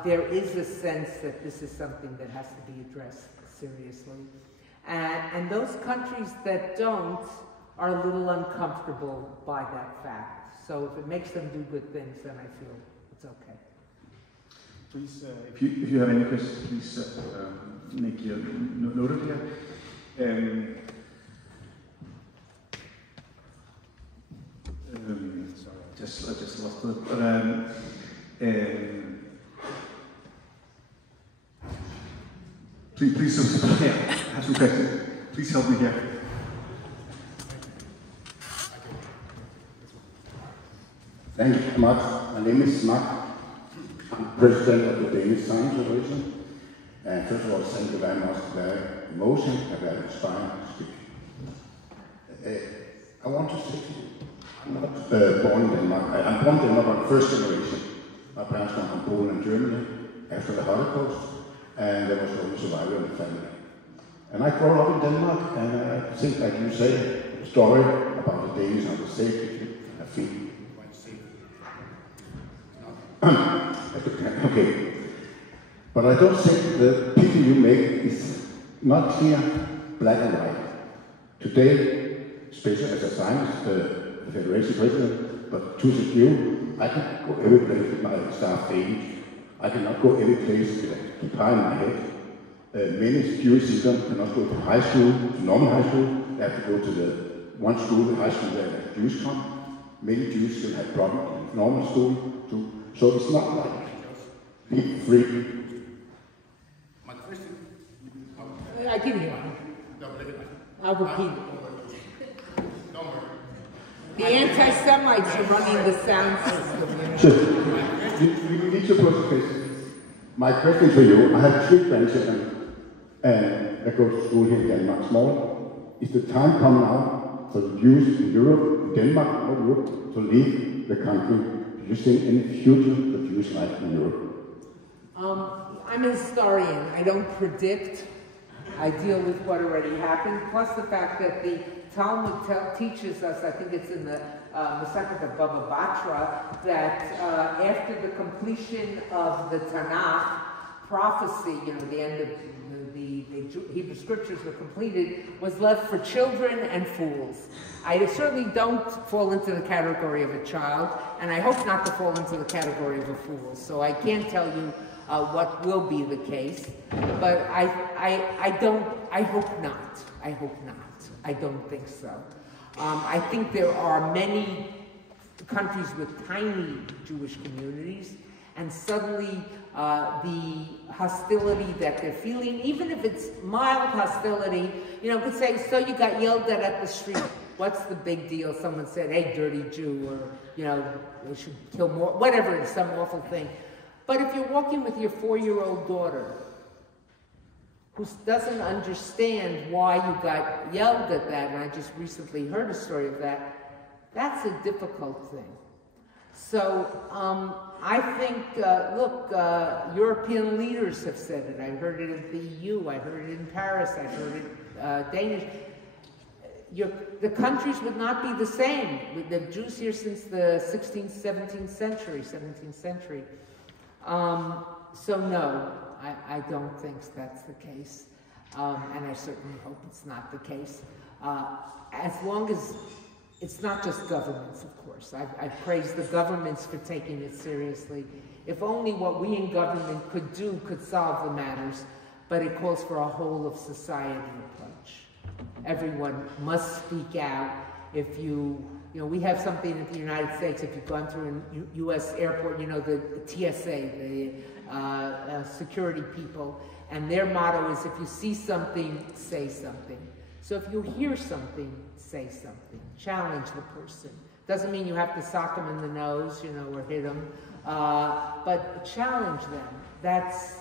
there is a sense that this is something that has to be addressed seriously. And those countries that don't are a little uncomfortable by that fact. So if it makes them do good things, then I feel it's okay. Please, if you have any questions, please make your note of here. Sorry, I just lost it. But please, have some questions. Please help me here. Thank you very much. My name is Mark. I'm president of the Danish Science Federation. And first of all, thank you very much. Very emotional and very inspiring to speak. I want to say to you, I'm not born in Denmark. I'm born in Denmark, I'm first generation. My parents come from Poland and Germany after the Holocaust, and there was no survivor in the family. And I grew up in Denmark, and I think, like you say, a story about the Danes and the safety, I feel quite safe. Okay. But I don't think the picture you make is not clear, black and white. Today, especially as a science federation president, but to you, I can go every place with my staff age. I cannot go every place with a pie in my head. Many Jewish children cannot go to high school, to normal high school. They have to go to the one school, the high school where the Jews come. Many Jews still have problems in normal school too. So it's not like be free. I can hear you. I'll repeat it. The anti-Semites are running the sound system. You need to put the question. My question to you, I have 3 grandchildren that go to school here in Denmark, small. Is the time coming now for the Jews in Europe, in Denmark, or Europe, to leave the country? Do you think any future for Jewish life in Europe? I'm a historian. I don't predict. I deal with what already happened, plus the fact that the Talmud teaches us, I think it's in the Masechet of Baba Batra, that after the completion of the Tanakh prophecy, the end of the Hebrew scriptures were completed, was left for children and fools. I certainly don't fall into the category of a child, and I hope not to fall into the category of a fool. So I can't tell you what will be the case, but I hope not. I hope not. I don't think so. I think there are many countries with tiny Jewish communities, and suddenly the hostility that they're feeling, even if it's mild hostility, could say, so you got yelled at the street. What's the big deal? Someone said, hey, dirty Jew, or, they should kill more, whatever, it's some awful thing. But if you're walking with your 4-year-old daughter, who doesn't understand why you got yelled at that, and I just recently heard a story of that, that's a difficult thing. So I think, look, European leaders have said it. I heard it at the EU, I heard it in Paris, I heard it Danish. The countries would not be the same with the Jews here since the 16th, 17th century. So no, I don't think that's the case, and I certainly hope it's not the case. As long as it's not just governments, of course. I praise the governments for taking it seriously. If only what we in government could do could solve the matters, but it calls for a whole of society approach. Everyone must speak out. If we have something in the United States, if you've gone through a U.S. airport, the TSA, the security people, and their motto is, if you see something, say something. So if you hear something, say something. Challenge the person. Doesn't mean you have to sock them in the nose, or hit them, but challenge them. That's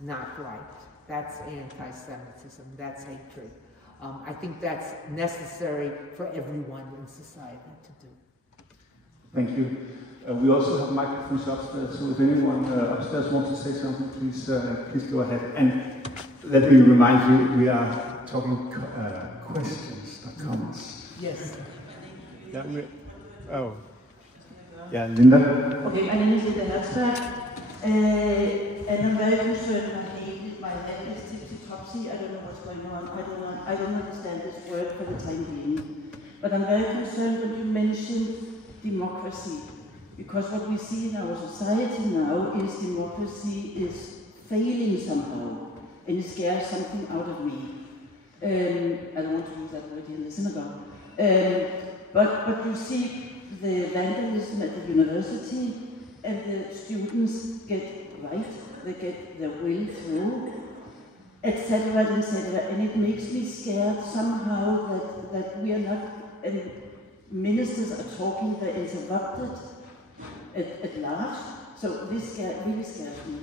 not right. That's anti-Semitism. That's hatred. I think that's necessary for everyone in society to do. Thank you. We also have microphones upstairs, so if anyone upstairs wants to say something, please go ahead. And let me remind you, we are talking questions, not comments. Yes. Yeah, Linda. Okay, my name is Linda Herzberg, and I'm very concerned. I hate my head is tipsy-topsy. I don't know what's going on. I don't understand this word for the time being. But I'm very concerned when you mention democracy, because what we see in our society now is democracy is failing somehow, and it scares something out of me. I don't want to use that word here in the synagogue. But you see the vandalism at the university, and the students get right, they get their will through, etc., etc. And it makes me scared somehow that we are not, and ministers are talking, they're interrupted at large. So this really scares me.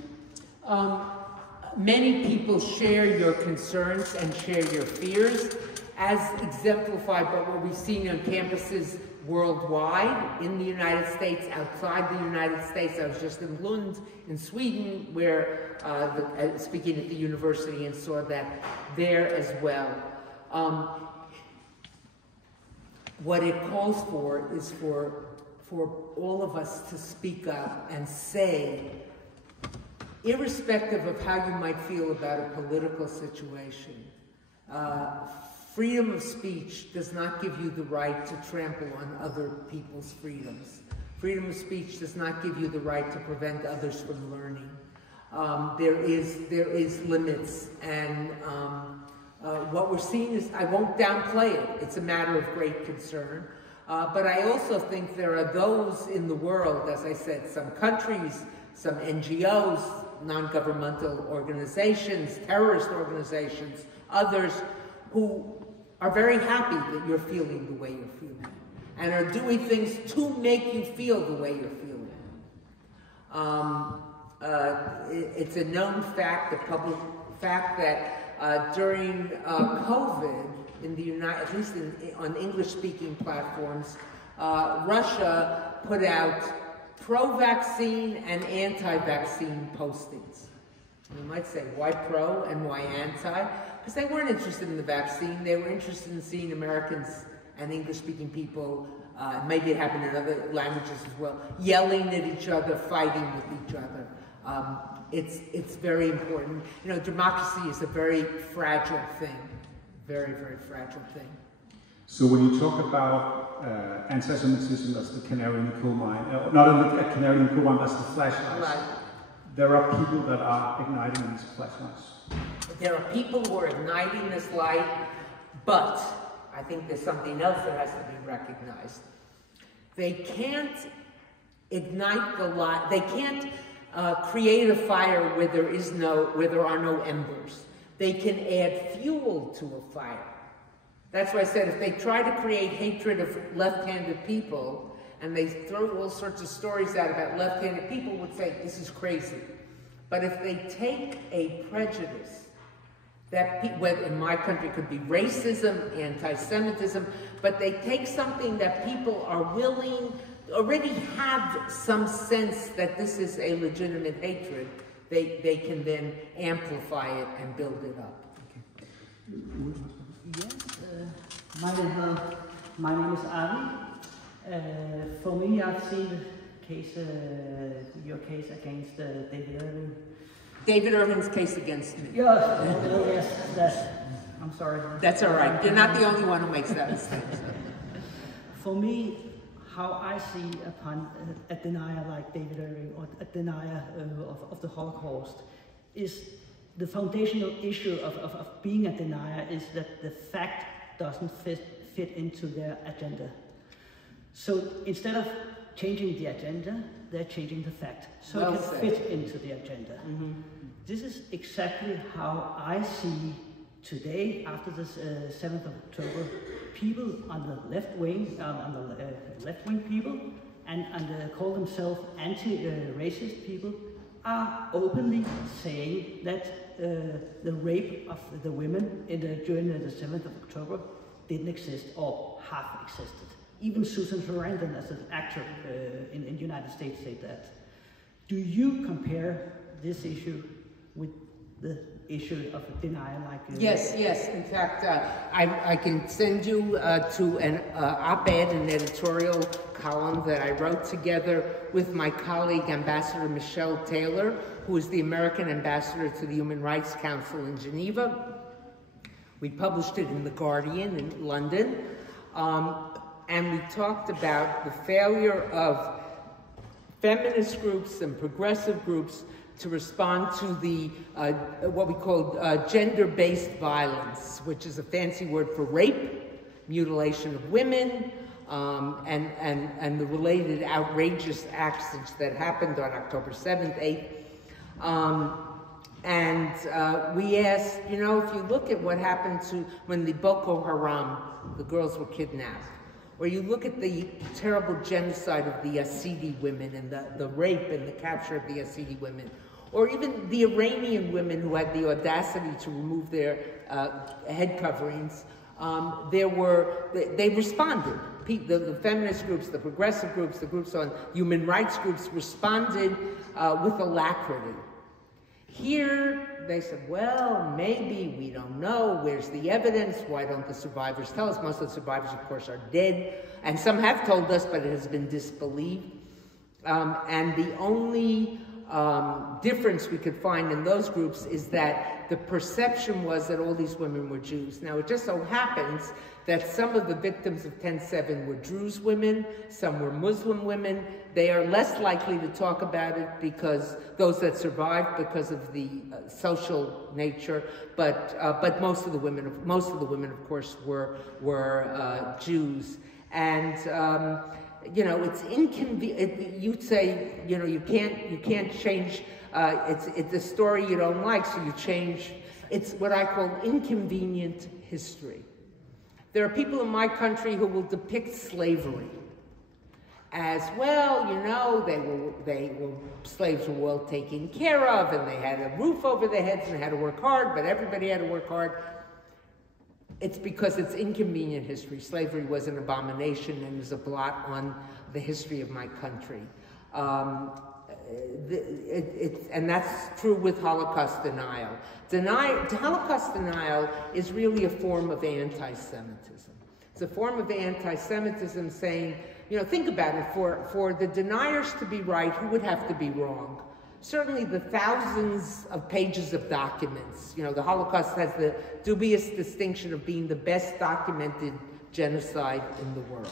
Many people share your concerns and share your fears, as exemplified by what we've seen on campuses worldwide, in the United States, outside the United States. I was just in Lund, in Sweden, where speaking at the university, and saw that there as well. What it calls for is for all of us to speak up and say, irrespective of how you might feel about a political situation, freedom of speech does not give you the right to trample on other people's freedoms. Freedom of speech does not give you the right to prevent others from learning. There is limits, and what we're seeing is, I won't downplay it, it's a matter of great concern, but I also think there are those in the world, as I said, some countries, some NGOs, non-governmental organizations, terrorist organizations, others who are very happy that you're feeling the way you're feeling, and are doing things to make you feel the way you're feeling. It's a known fact, a public fact, that during COVID, in the at least on English-speaking platforms, Russia put out pro-vaccine and anti-vaccine postings. You might say, why pro and why anti? Because they weren't interested in the vaccine. They were interested in seeing Americans and English-speaking people, maybe it happened in other languages as well, yelling at each other, fighting with each other. It's very important. You know, democracy is a very fragile thing. Very, very fragile thing. So when you talk about anti-Semitism as the canary in the coal mine, not a canary in the coal mine, as the flashlights, right. There are people that are igniting these flashlights. There are people who are igniting this light, but I think there's something else that has to be recognized. They can't ignite the light. They can't create a fire where there are no embers. They can add fuel to a fire. That's why I said if they try to create hatred of left-handed people, and they throw all sorts of stories out about left-handed people, would say this is crazy. But if they take a prejudice that whether in my country could be racism, anti-Semitism, but they take something that people are willing, already have some sense that this is a legitimate hatred, they can then amplify it and build it up. Yes, my name is Avi. For me, I've seen the case, your case against David Irving. David Irving's case against me. Yes, I'm sorry. That's all right. You're not the only one who makes that mistake. For me, how I see upon a denier like David Irving, or a denier of the Holocaust, is the foundational issue of being a denier is that the fact doesn't fit into their agenda. So instead of changing the agenda, they're changing the fact. So it can fit into the agenda. Mm-hmm. This is exactly how I see today, after this 7th of October, people on the left wing, left-wing people, and call themselves anti-racist people, are openly saying that the rape of the women during the 7th of October didn't exist or half existed. Even Susan Sarandon, as an actor in the United States, said that. Do you compare this issue with the issue of denial like Yes. In fact, I can send you to an op-ed, an editorial column that I wrote together with my colleague, Ambassador Michelle Taylor, who is the American ambassador to the Human Rights Council in Geneva. We published it in The Guardian in London. And we talked about the failure of feminist groups and progressive groups to respond to the what we call gender-based violence, which is a fancy word for rape, mutilation of women, and the related outrageous acts that happened on October 7th, 8th. We asked, you know, if you look at what happened when the Boko Haram, the girls were kidnapped, or you look at the terrible genocide of the Yazidi women and the rape and the capture of the Yazidi women, or even the Iranian women who had the audacity to remove their head coverings, they responded. The feminist groups, the progressive groups, the groups on human rights groups responded with alacrity. Here, they said, well, maybe, we don't know, where's the evidence, why don't the survivors tell us? Most of the survivors, of course, are dead, and some have told us, but it has been disbelieved. And the only difference we could find in those groups is that the perception was that all these women were Jews. Now, it just so happens that some of the victims of 10/7 were Druze women, some were Muslim women. They are less likely to talk about it because those that survived because of the social nature. But most of the women, of course, were Jews. And you know, it's inconvenient. You'd say, you know, you can't change. It's a story you don't like, so you change. It's what I call inconvenient history. There are people in my country who will depict slavery as, well, you know, slaves were well taken care of, and they had a roof over their heads and had to work hard, but everybody had to work hard. It's because it's inconvenient history. Slavery was an abomination and is a blot on the history of my country. And that's true with Holocaust denial. Holocaust denial is really a form of anti-Semitism. It's a form of anti-Semitism saying, you know, think about it, for the deniers to be right, who would have to be wrong? Certainly the thousands of pages of documents. You know, the Holocaust has the dubious distinction of being the best documented genocide in the world.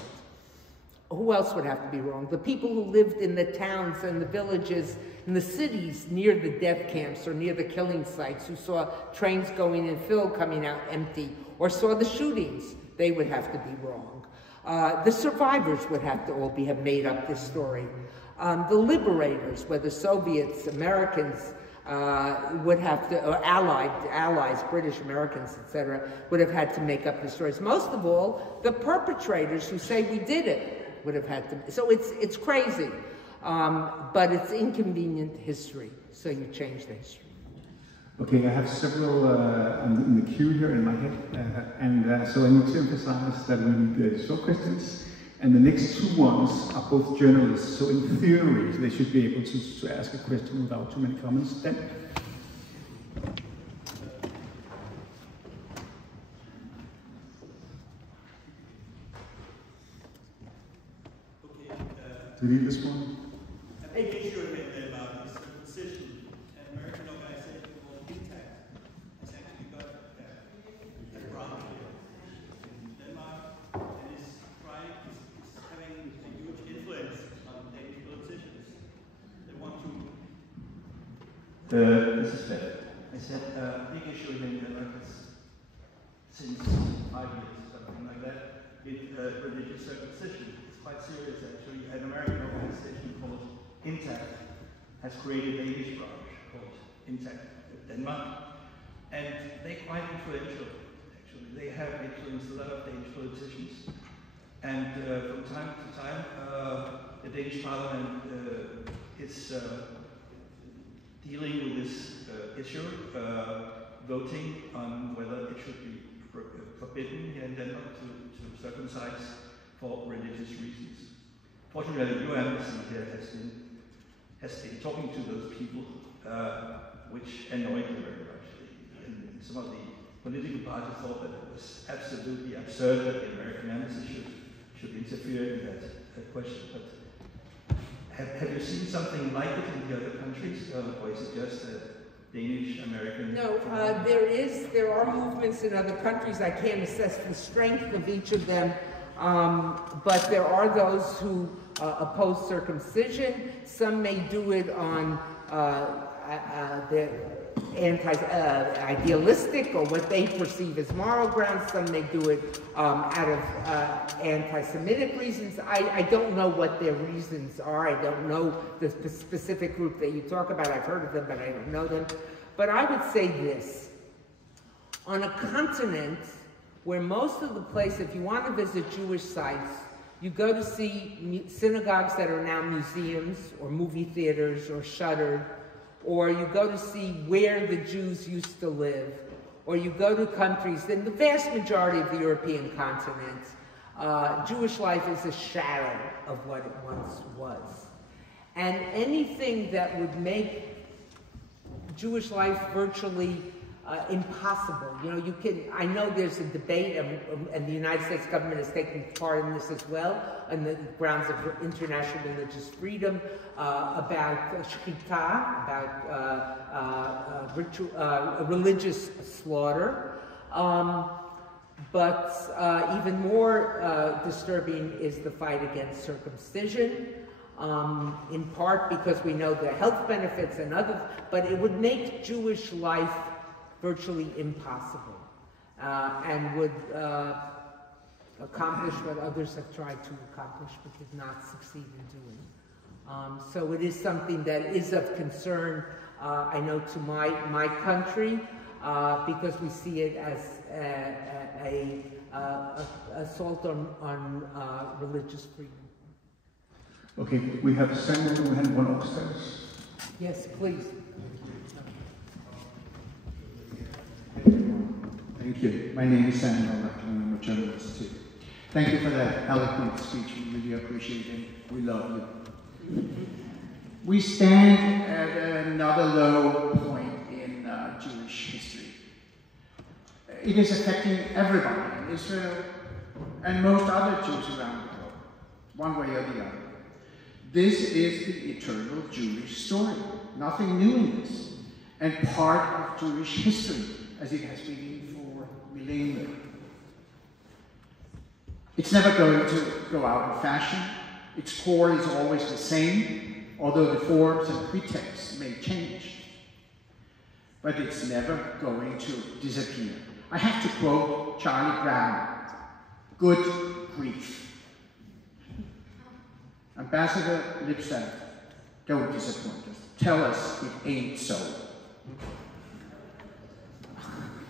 Who else would have to be wrong? The people who lived in the towns and the villages and the cities near the death camps or near the killing sites, who saw trains going in fill coming out empty, or saw the shootings, they would have to be wrong. The survivors would have to all have made up this story. The liberators, whether Soviets, Americans, would have to, or allies, British, Americans, etc., would have had to make up the stories. Most of all, the perpetrators who say we did it would have had to. So it's crazy, but it's inconvenient history. So you change the history. Okay, I have several in the queue here in my head, so I need to emphasize that we need short questions, and the next two ones are both journalists, so in theory they should be able to ask a question without too many comments. Then. Do you need this one? A big issue about this circumcision. An American organization called Intact has actually got a ground here in Denmark and is having a huge influence on Danish politicians. They want to. This is David. I said a big issue in Denmark is since 5 years, something like that, with religious circumcision. Quite serious, actually. An American organization called Intact has created a Danish branch called Intact Denmark, and they're quite influential, actually. They have influenced a lot of Danish politicians, and from time to time, the Danish parliament is dealing with this issue, voting on whether it should be forbidden here in Denmark to circumcise for religious reasons. Fortunately, your embassy here has been talking to those people, which annoyed them very much. And some of the political parties thought that it was absolutely absurd that the American embassy should interfere in that question. But have you seen something like it in the other countries, or is it just a Danish-American? No, there are movements in other countries. I can't assess the strength of each of them. But there are those who oppose circumcision. Some may do it on the idealistic or what they perceive as moral grounds. Some may do it out of anti-Semitic reasons. I don't know what their reasons are. I don't know the specific group that you talk about. I've heard of them, but I don't know them. But I would say this. On a continent where most of the place, if you want to visit Jewish sites, you go to see synagogues that are now museums or movie theaters or shuttered, or you go to see where the Jews used to live, or you go to countries, in the vast majority of the European continent, Jewish life is a shadow of what it once was. And anything that would make Jewish life virtually impossible. You know, I know there's a debate, and the United States government is taking part in this as well, on the grounds of international religious freedom, about shechita, about religious slaughter. But even more disturbing is the fight against circumcision, in part because we know the health benefits and others, but it would make Jewish life virtually impossible, and would accomplish what others have tried to accomplish but did not succeed in doing. So it is something that is of concern, I know, to my country, because we see it as an assault on religious freedom. Okay, we have Samuel, we have one upstairs. Yes, please. Thank you. My name is Samuel, and I'm a journalist too. Thank you for that eloquent speech. We really appreciate it. We love you. We stand at another low point in Jewish history. It is affecting everybody in Israel and most other Jews around the world, one way or the other. This is the eternal Jewish story. Nothing new in this, and part of Jewish history, as it has been for millennia. It's never going to go out of fashion. Its core is always the same, although the forms and pretexts may change. But it's never going to disappear. I have to quote Charlie Brown, "Good grief." Ambassador Lipstadt, don't disappoint us. Tell us it ain't so.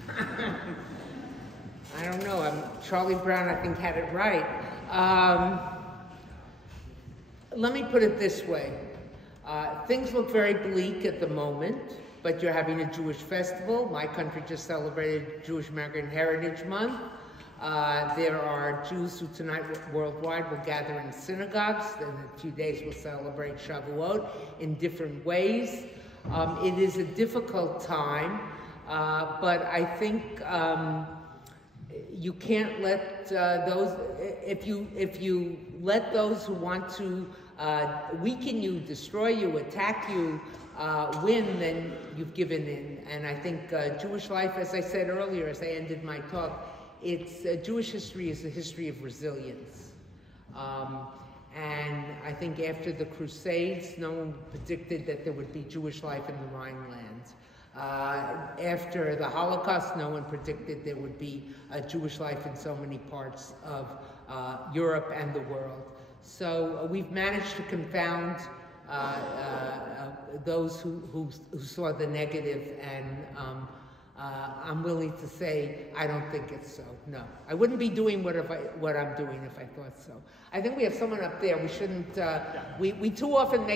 I don't know. Charlie Brown, I think, had it right. Let me put it this way. Things look very bleak at the moment, but you're having a Jewish festival. My country just celebrated Jewish American Heritage Month. There are Jews who tonight worldwide will gather in synagogues. In a few days we'll celebrate Shavuot in different ways. It is a difficult time, but I think you can't let those, if you let those who want to weaken you, destroy you, attack you, win, then you've given in. And I think Jewish life, as I said earlier, as I ended my talk, Jewish history is a history of resilience. And I think after the Crusades, no one predicted that there would be Jewish life in the Rhineland. After the Holocaust, no one predicted there would be a Jewish life in so many parts of Europe and the world. So we've managed to confound those who saw the negative, and I'm willing to say I don't think it's so. No, I wouldn't be doing what I'm doing if I thought so. I think we have someone up there. We shouldn't. We too often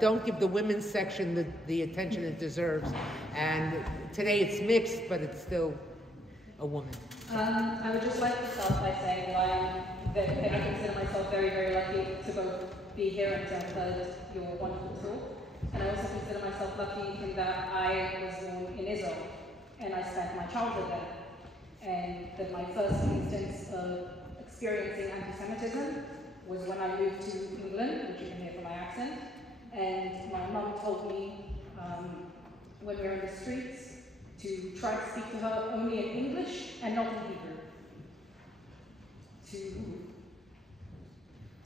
don't give the women's section the attention it deserves. And today it's mixed, but it's still a woman. I would just like to start by saying that I consider myself very, very lucky to both be here and to have heard your wonderful talk. And I also consider myself lucky in that I was born in Israel. And I spent my childhood there. And that my first instance of experiencing anti-Semitism was when I moved to England, which you can hear from my accent. And my mum told me when we were in the streets to try to speak to her only in English and not in Hebrew.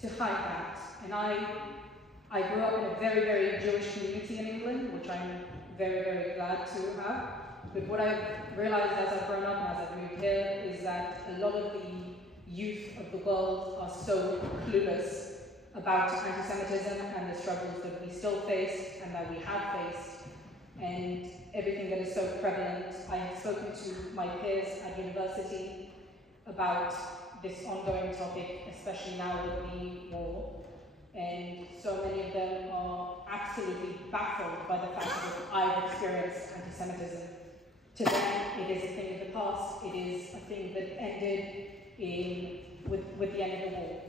To hide that. And I grew up in a very, very Jewish community in England, which I'm very, very glad to have. But what I've realized as I've grown up and as I've moved here is that a lot of the youth of the world are so clueless about anti-Semitism and the struggles that we still face and that we have faced, and everything that is so prevalent. I have spoken to my peers at university about this ongoing topic, especially now with the war, and so many of them are absolutely baffled by the fact that I've experienced anti-Semitism. To them, it is a thing of the past. It is a thing that ended with the end of the war,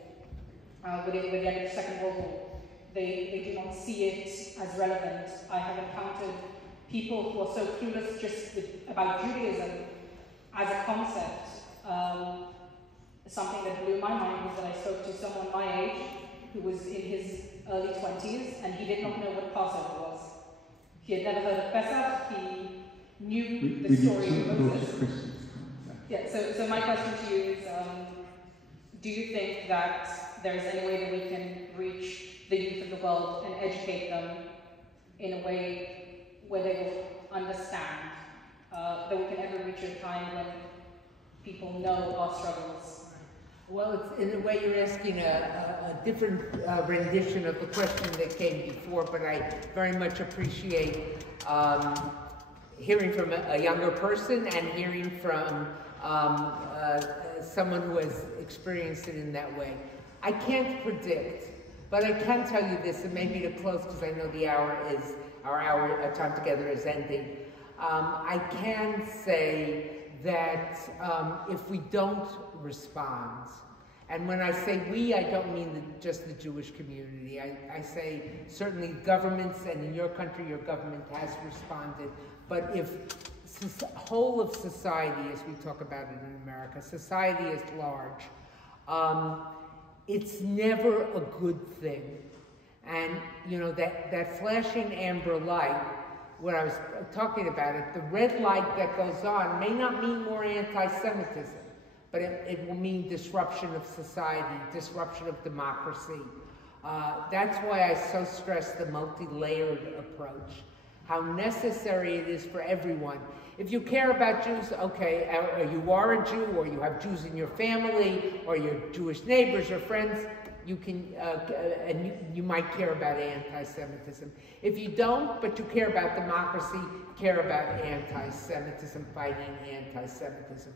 with the end of the Second World War. They do not see it as relevant. I have encountered people who are so clueless just about Judaism as a concept. Something that blew my mind was that I spoke to someone my age who was in his early 20s, and he did not know what Passover was. He had never heard of Pesach. He knew the story of Moses. Yeah, so my question to you is, do you think that there is any way that we can reach the youth of the world and educate them in a way where they will understand, that we can ever reach a time when people know our struggles? Well, it's, in a way you're asking a different rendition of the question that came before, but I very much appreciate hearing from a younger person and hearing from someone who has experienced it in that way. I can't predict But I can tell you this, and maybe to close, because I know our time together is ending. I can say that if we don't respond, and when I say we, I don't mean just the Jewish community. I say certainly governments, and in your country, your government has responded. But if the whole of society, as we talk about it in America, society is large, it's never a good thing. And, you know, that flashing amber light, when I was talking about it, the red light that goes on may not mean more anti-Semitism, but it will mean disruption of society, disruption of democracy. That's why I so stress the multi-layered approach, how necessary it is for everyone. If you care about Jews, okay, or you are a Jew, or you have Jews in your family, or your Jewish neighbors or friends, you can, and you might care about anti-Semitism. If you don't, but you care about democracy, care about anti-Semitism, fighting anti-Semitism.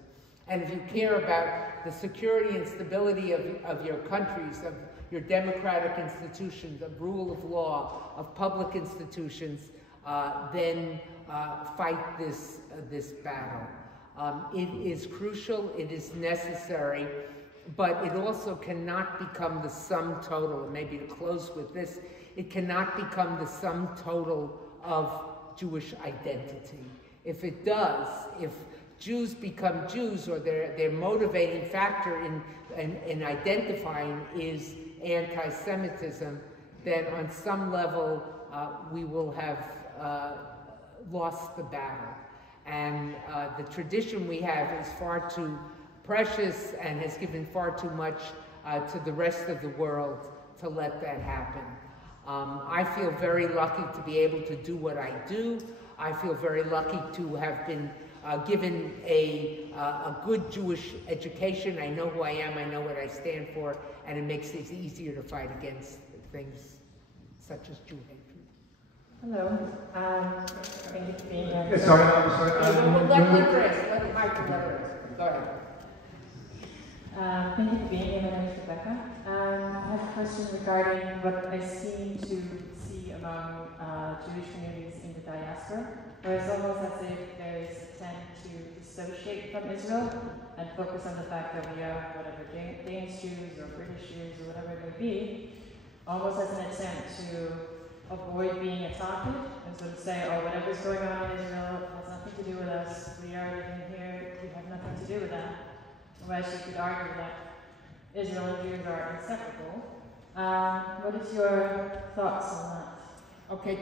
And if you care about the security and stability of your countries, of your democratic institutions, of rule of law, of public institutions, then fight this battle. It is crucial, it is necessary, but it also cannot become the sum total, and maybe to close with this, it cannot become the sum total of Jewish identity. If it does, if Jews become Jews, or their motivating factor in identifying is anti-Semitism, then on some level we will have lost the battle. And the tradition we have is far too precious and has given far too much to the rest of the world to let that happen. I feel very lucky to be able to do what I do. I feel very lucky to have been given a good Jewish education. I know who I am, I know what I stand for, and it makes it easier to fight against things such as Jew hatred. Hello. Thank you for being here. Let Go ahead. Thank you for being here. My name is Rebecca. I have a question regarding what I seem to see among Jewish communities in the diaspora, where it's almost as if there is a tend to dissociate from Israel and focus on the fact that we are whatever Danish Jews or British Jews or whatever it may be, almost as an attempt to avoid being attacked and sort of say, oh, whatever's going on in Israel has nothing to do with us. We are living here, we have nothing to do with that. Whereas you could argue that Israel and Jews are inseparable. What is your thoughts on that? Okay,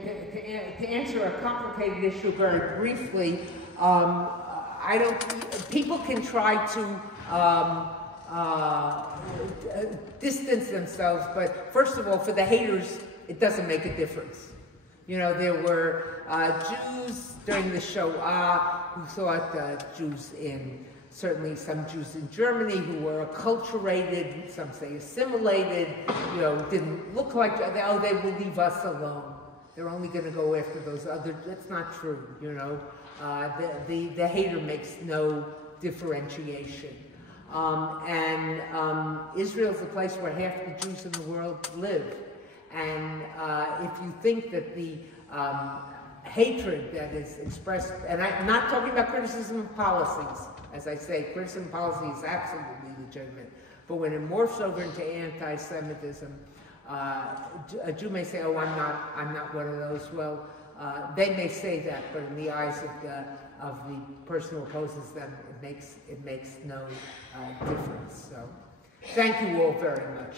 to answer a complicated issue very briefly, people can try to distance themselves, but first of all, for the haters, it doesn't make a difference. You know, there were Jews during the Shoah who thought Jews certainly some Jews in Germany who were acculturated, some say assimilated, you know, didn't look like, oh, they will leave us alone. They're only going to go after those other, that's not true, you know. The hater makes no differentiation. Israel's a place where half the Jews in the world live. And if you think that the hatred that is expressed, and I'm not talking about criticism of policies, as I say, criticism of policy is absolutely legitimate, but when it morphs over into anti-Semitism, a Jew may say, oh, I'm not one of those. Well, they may say that, but in the eyes of the person who opposes them, it makes no difference. So, thank you all very much.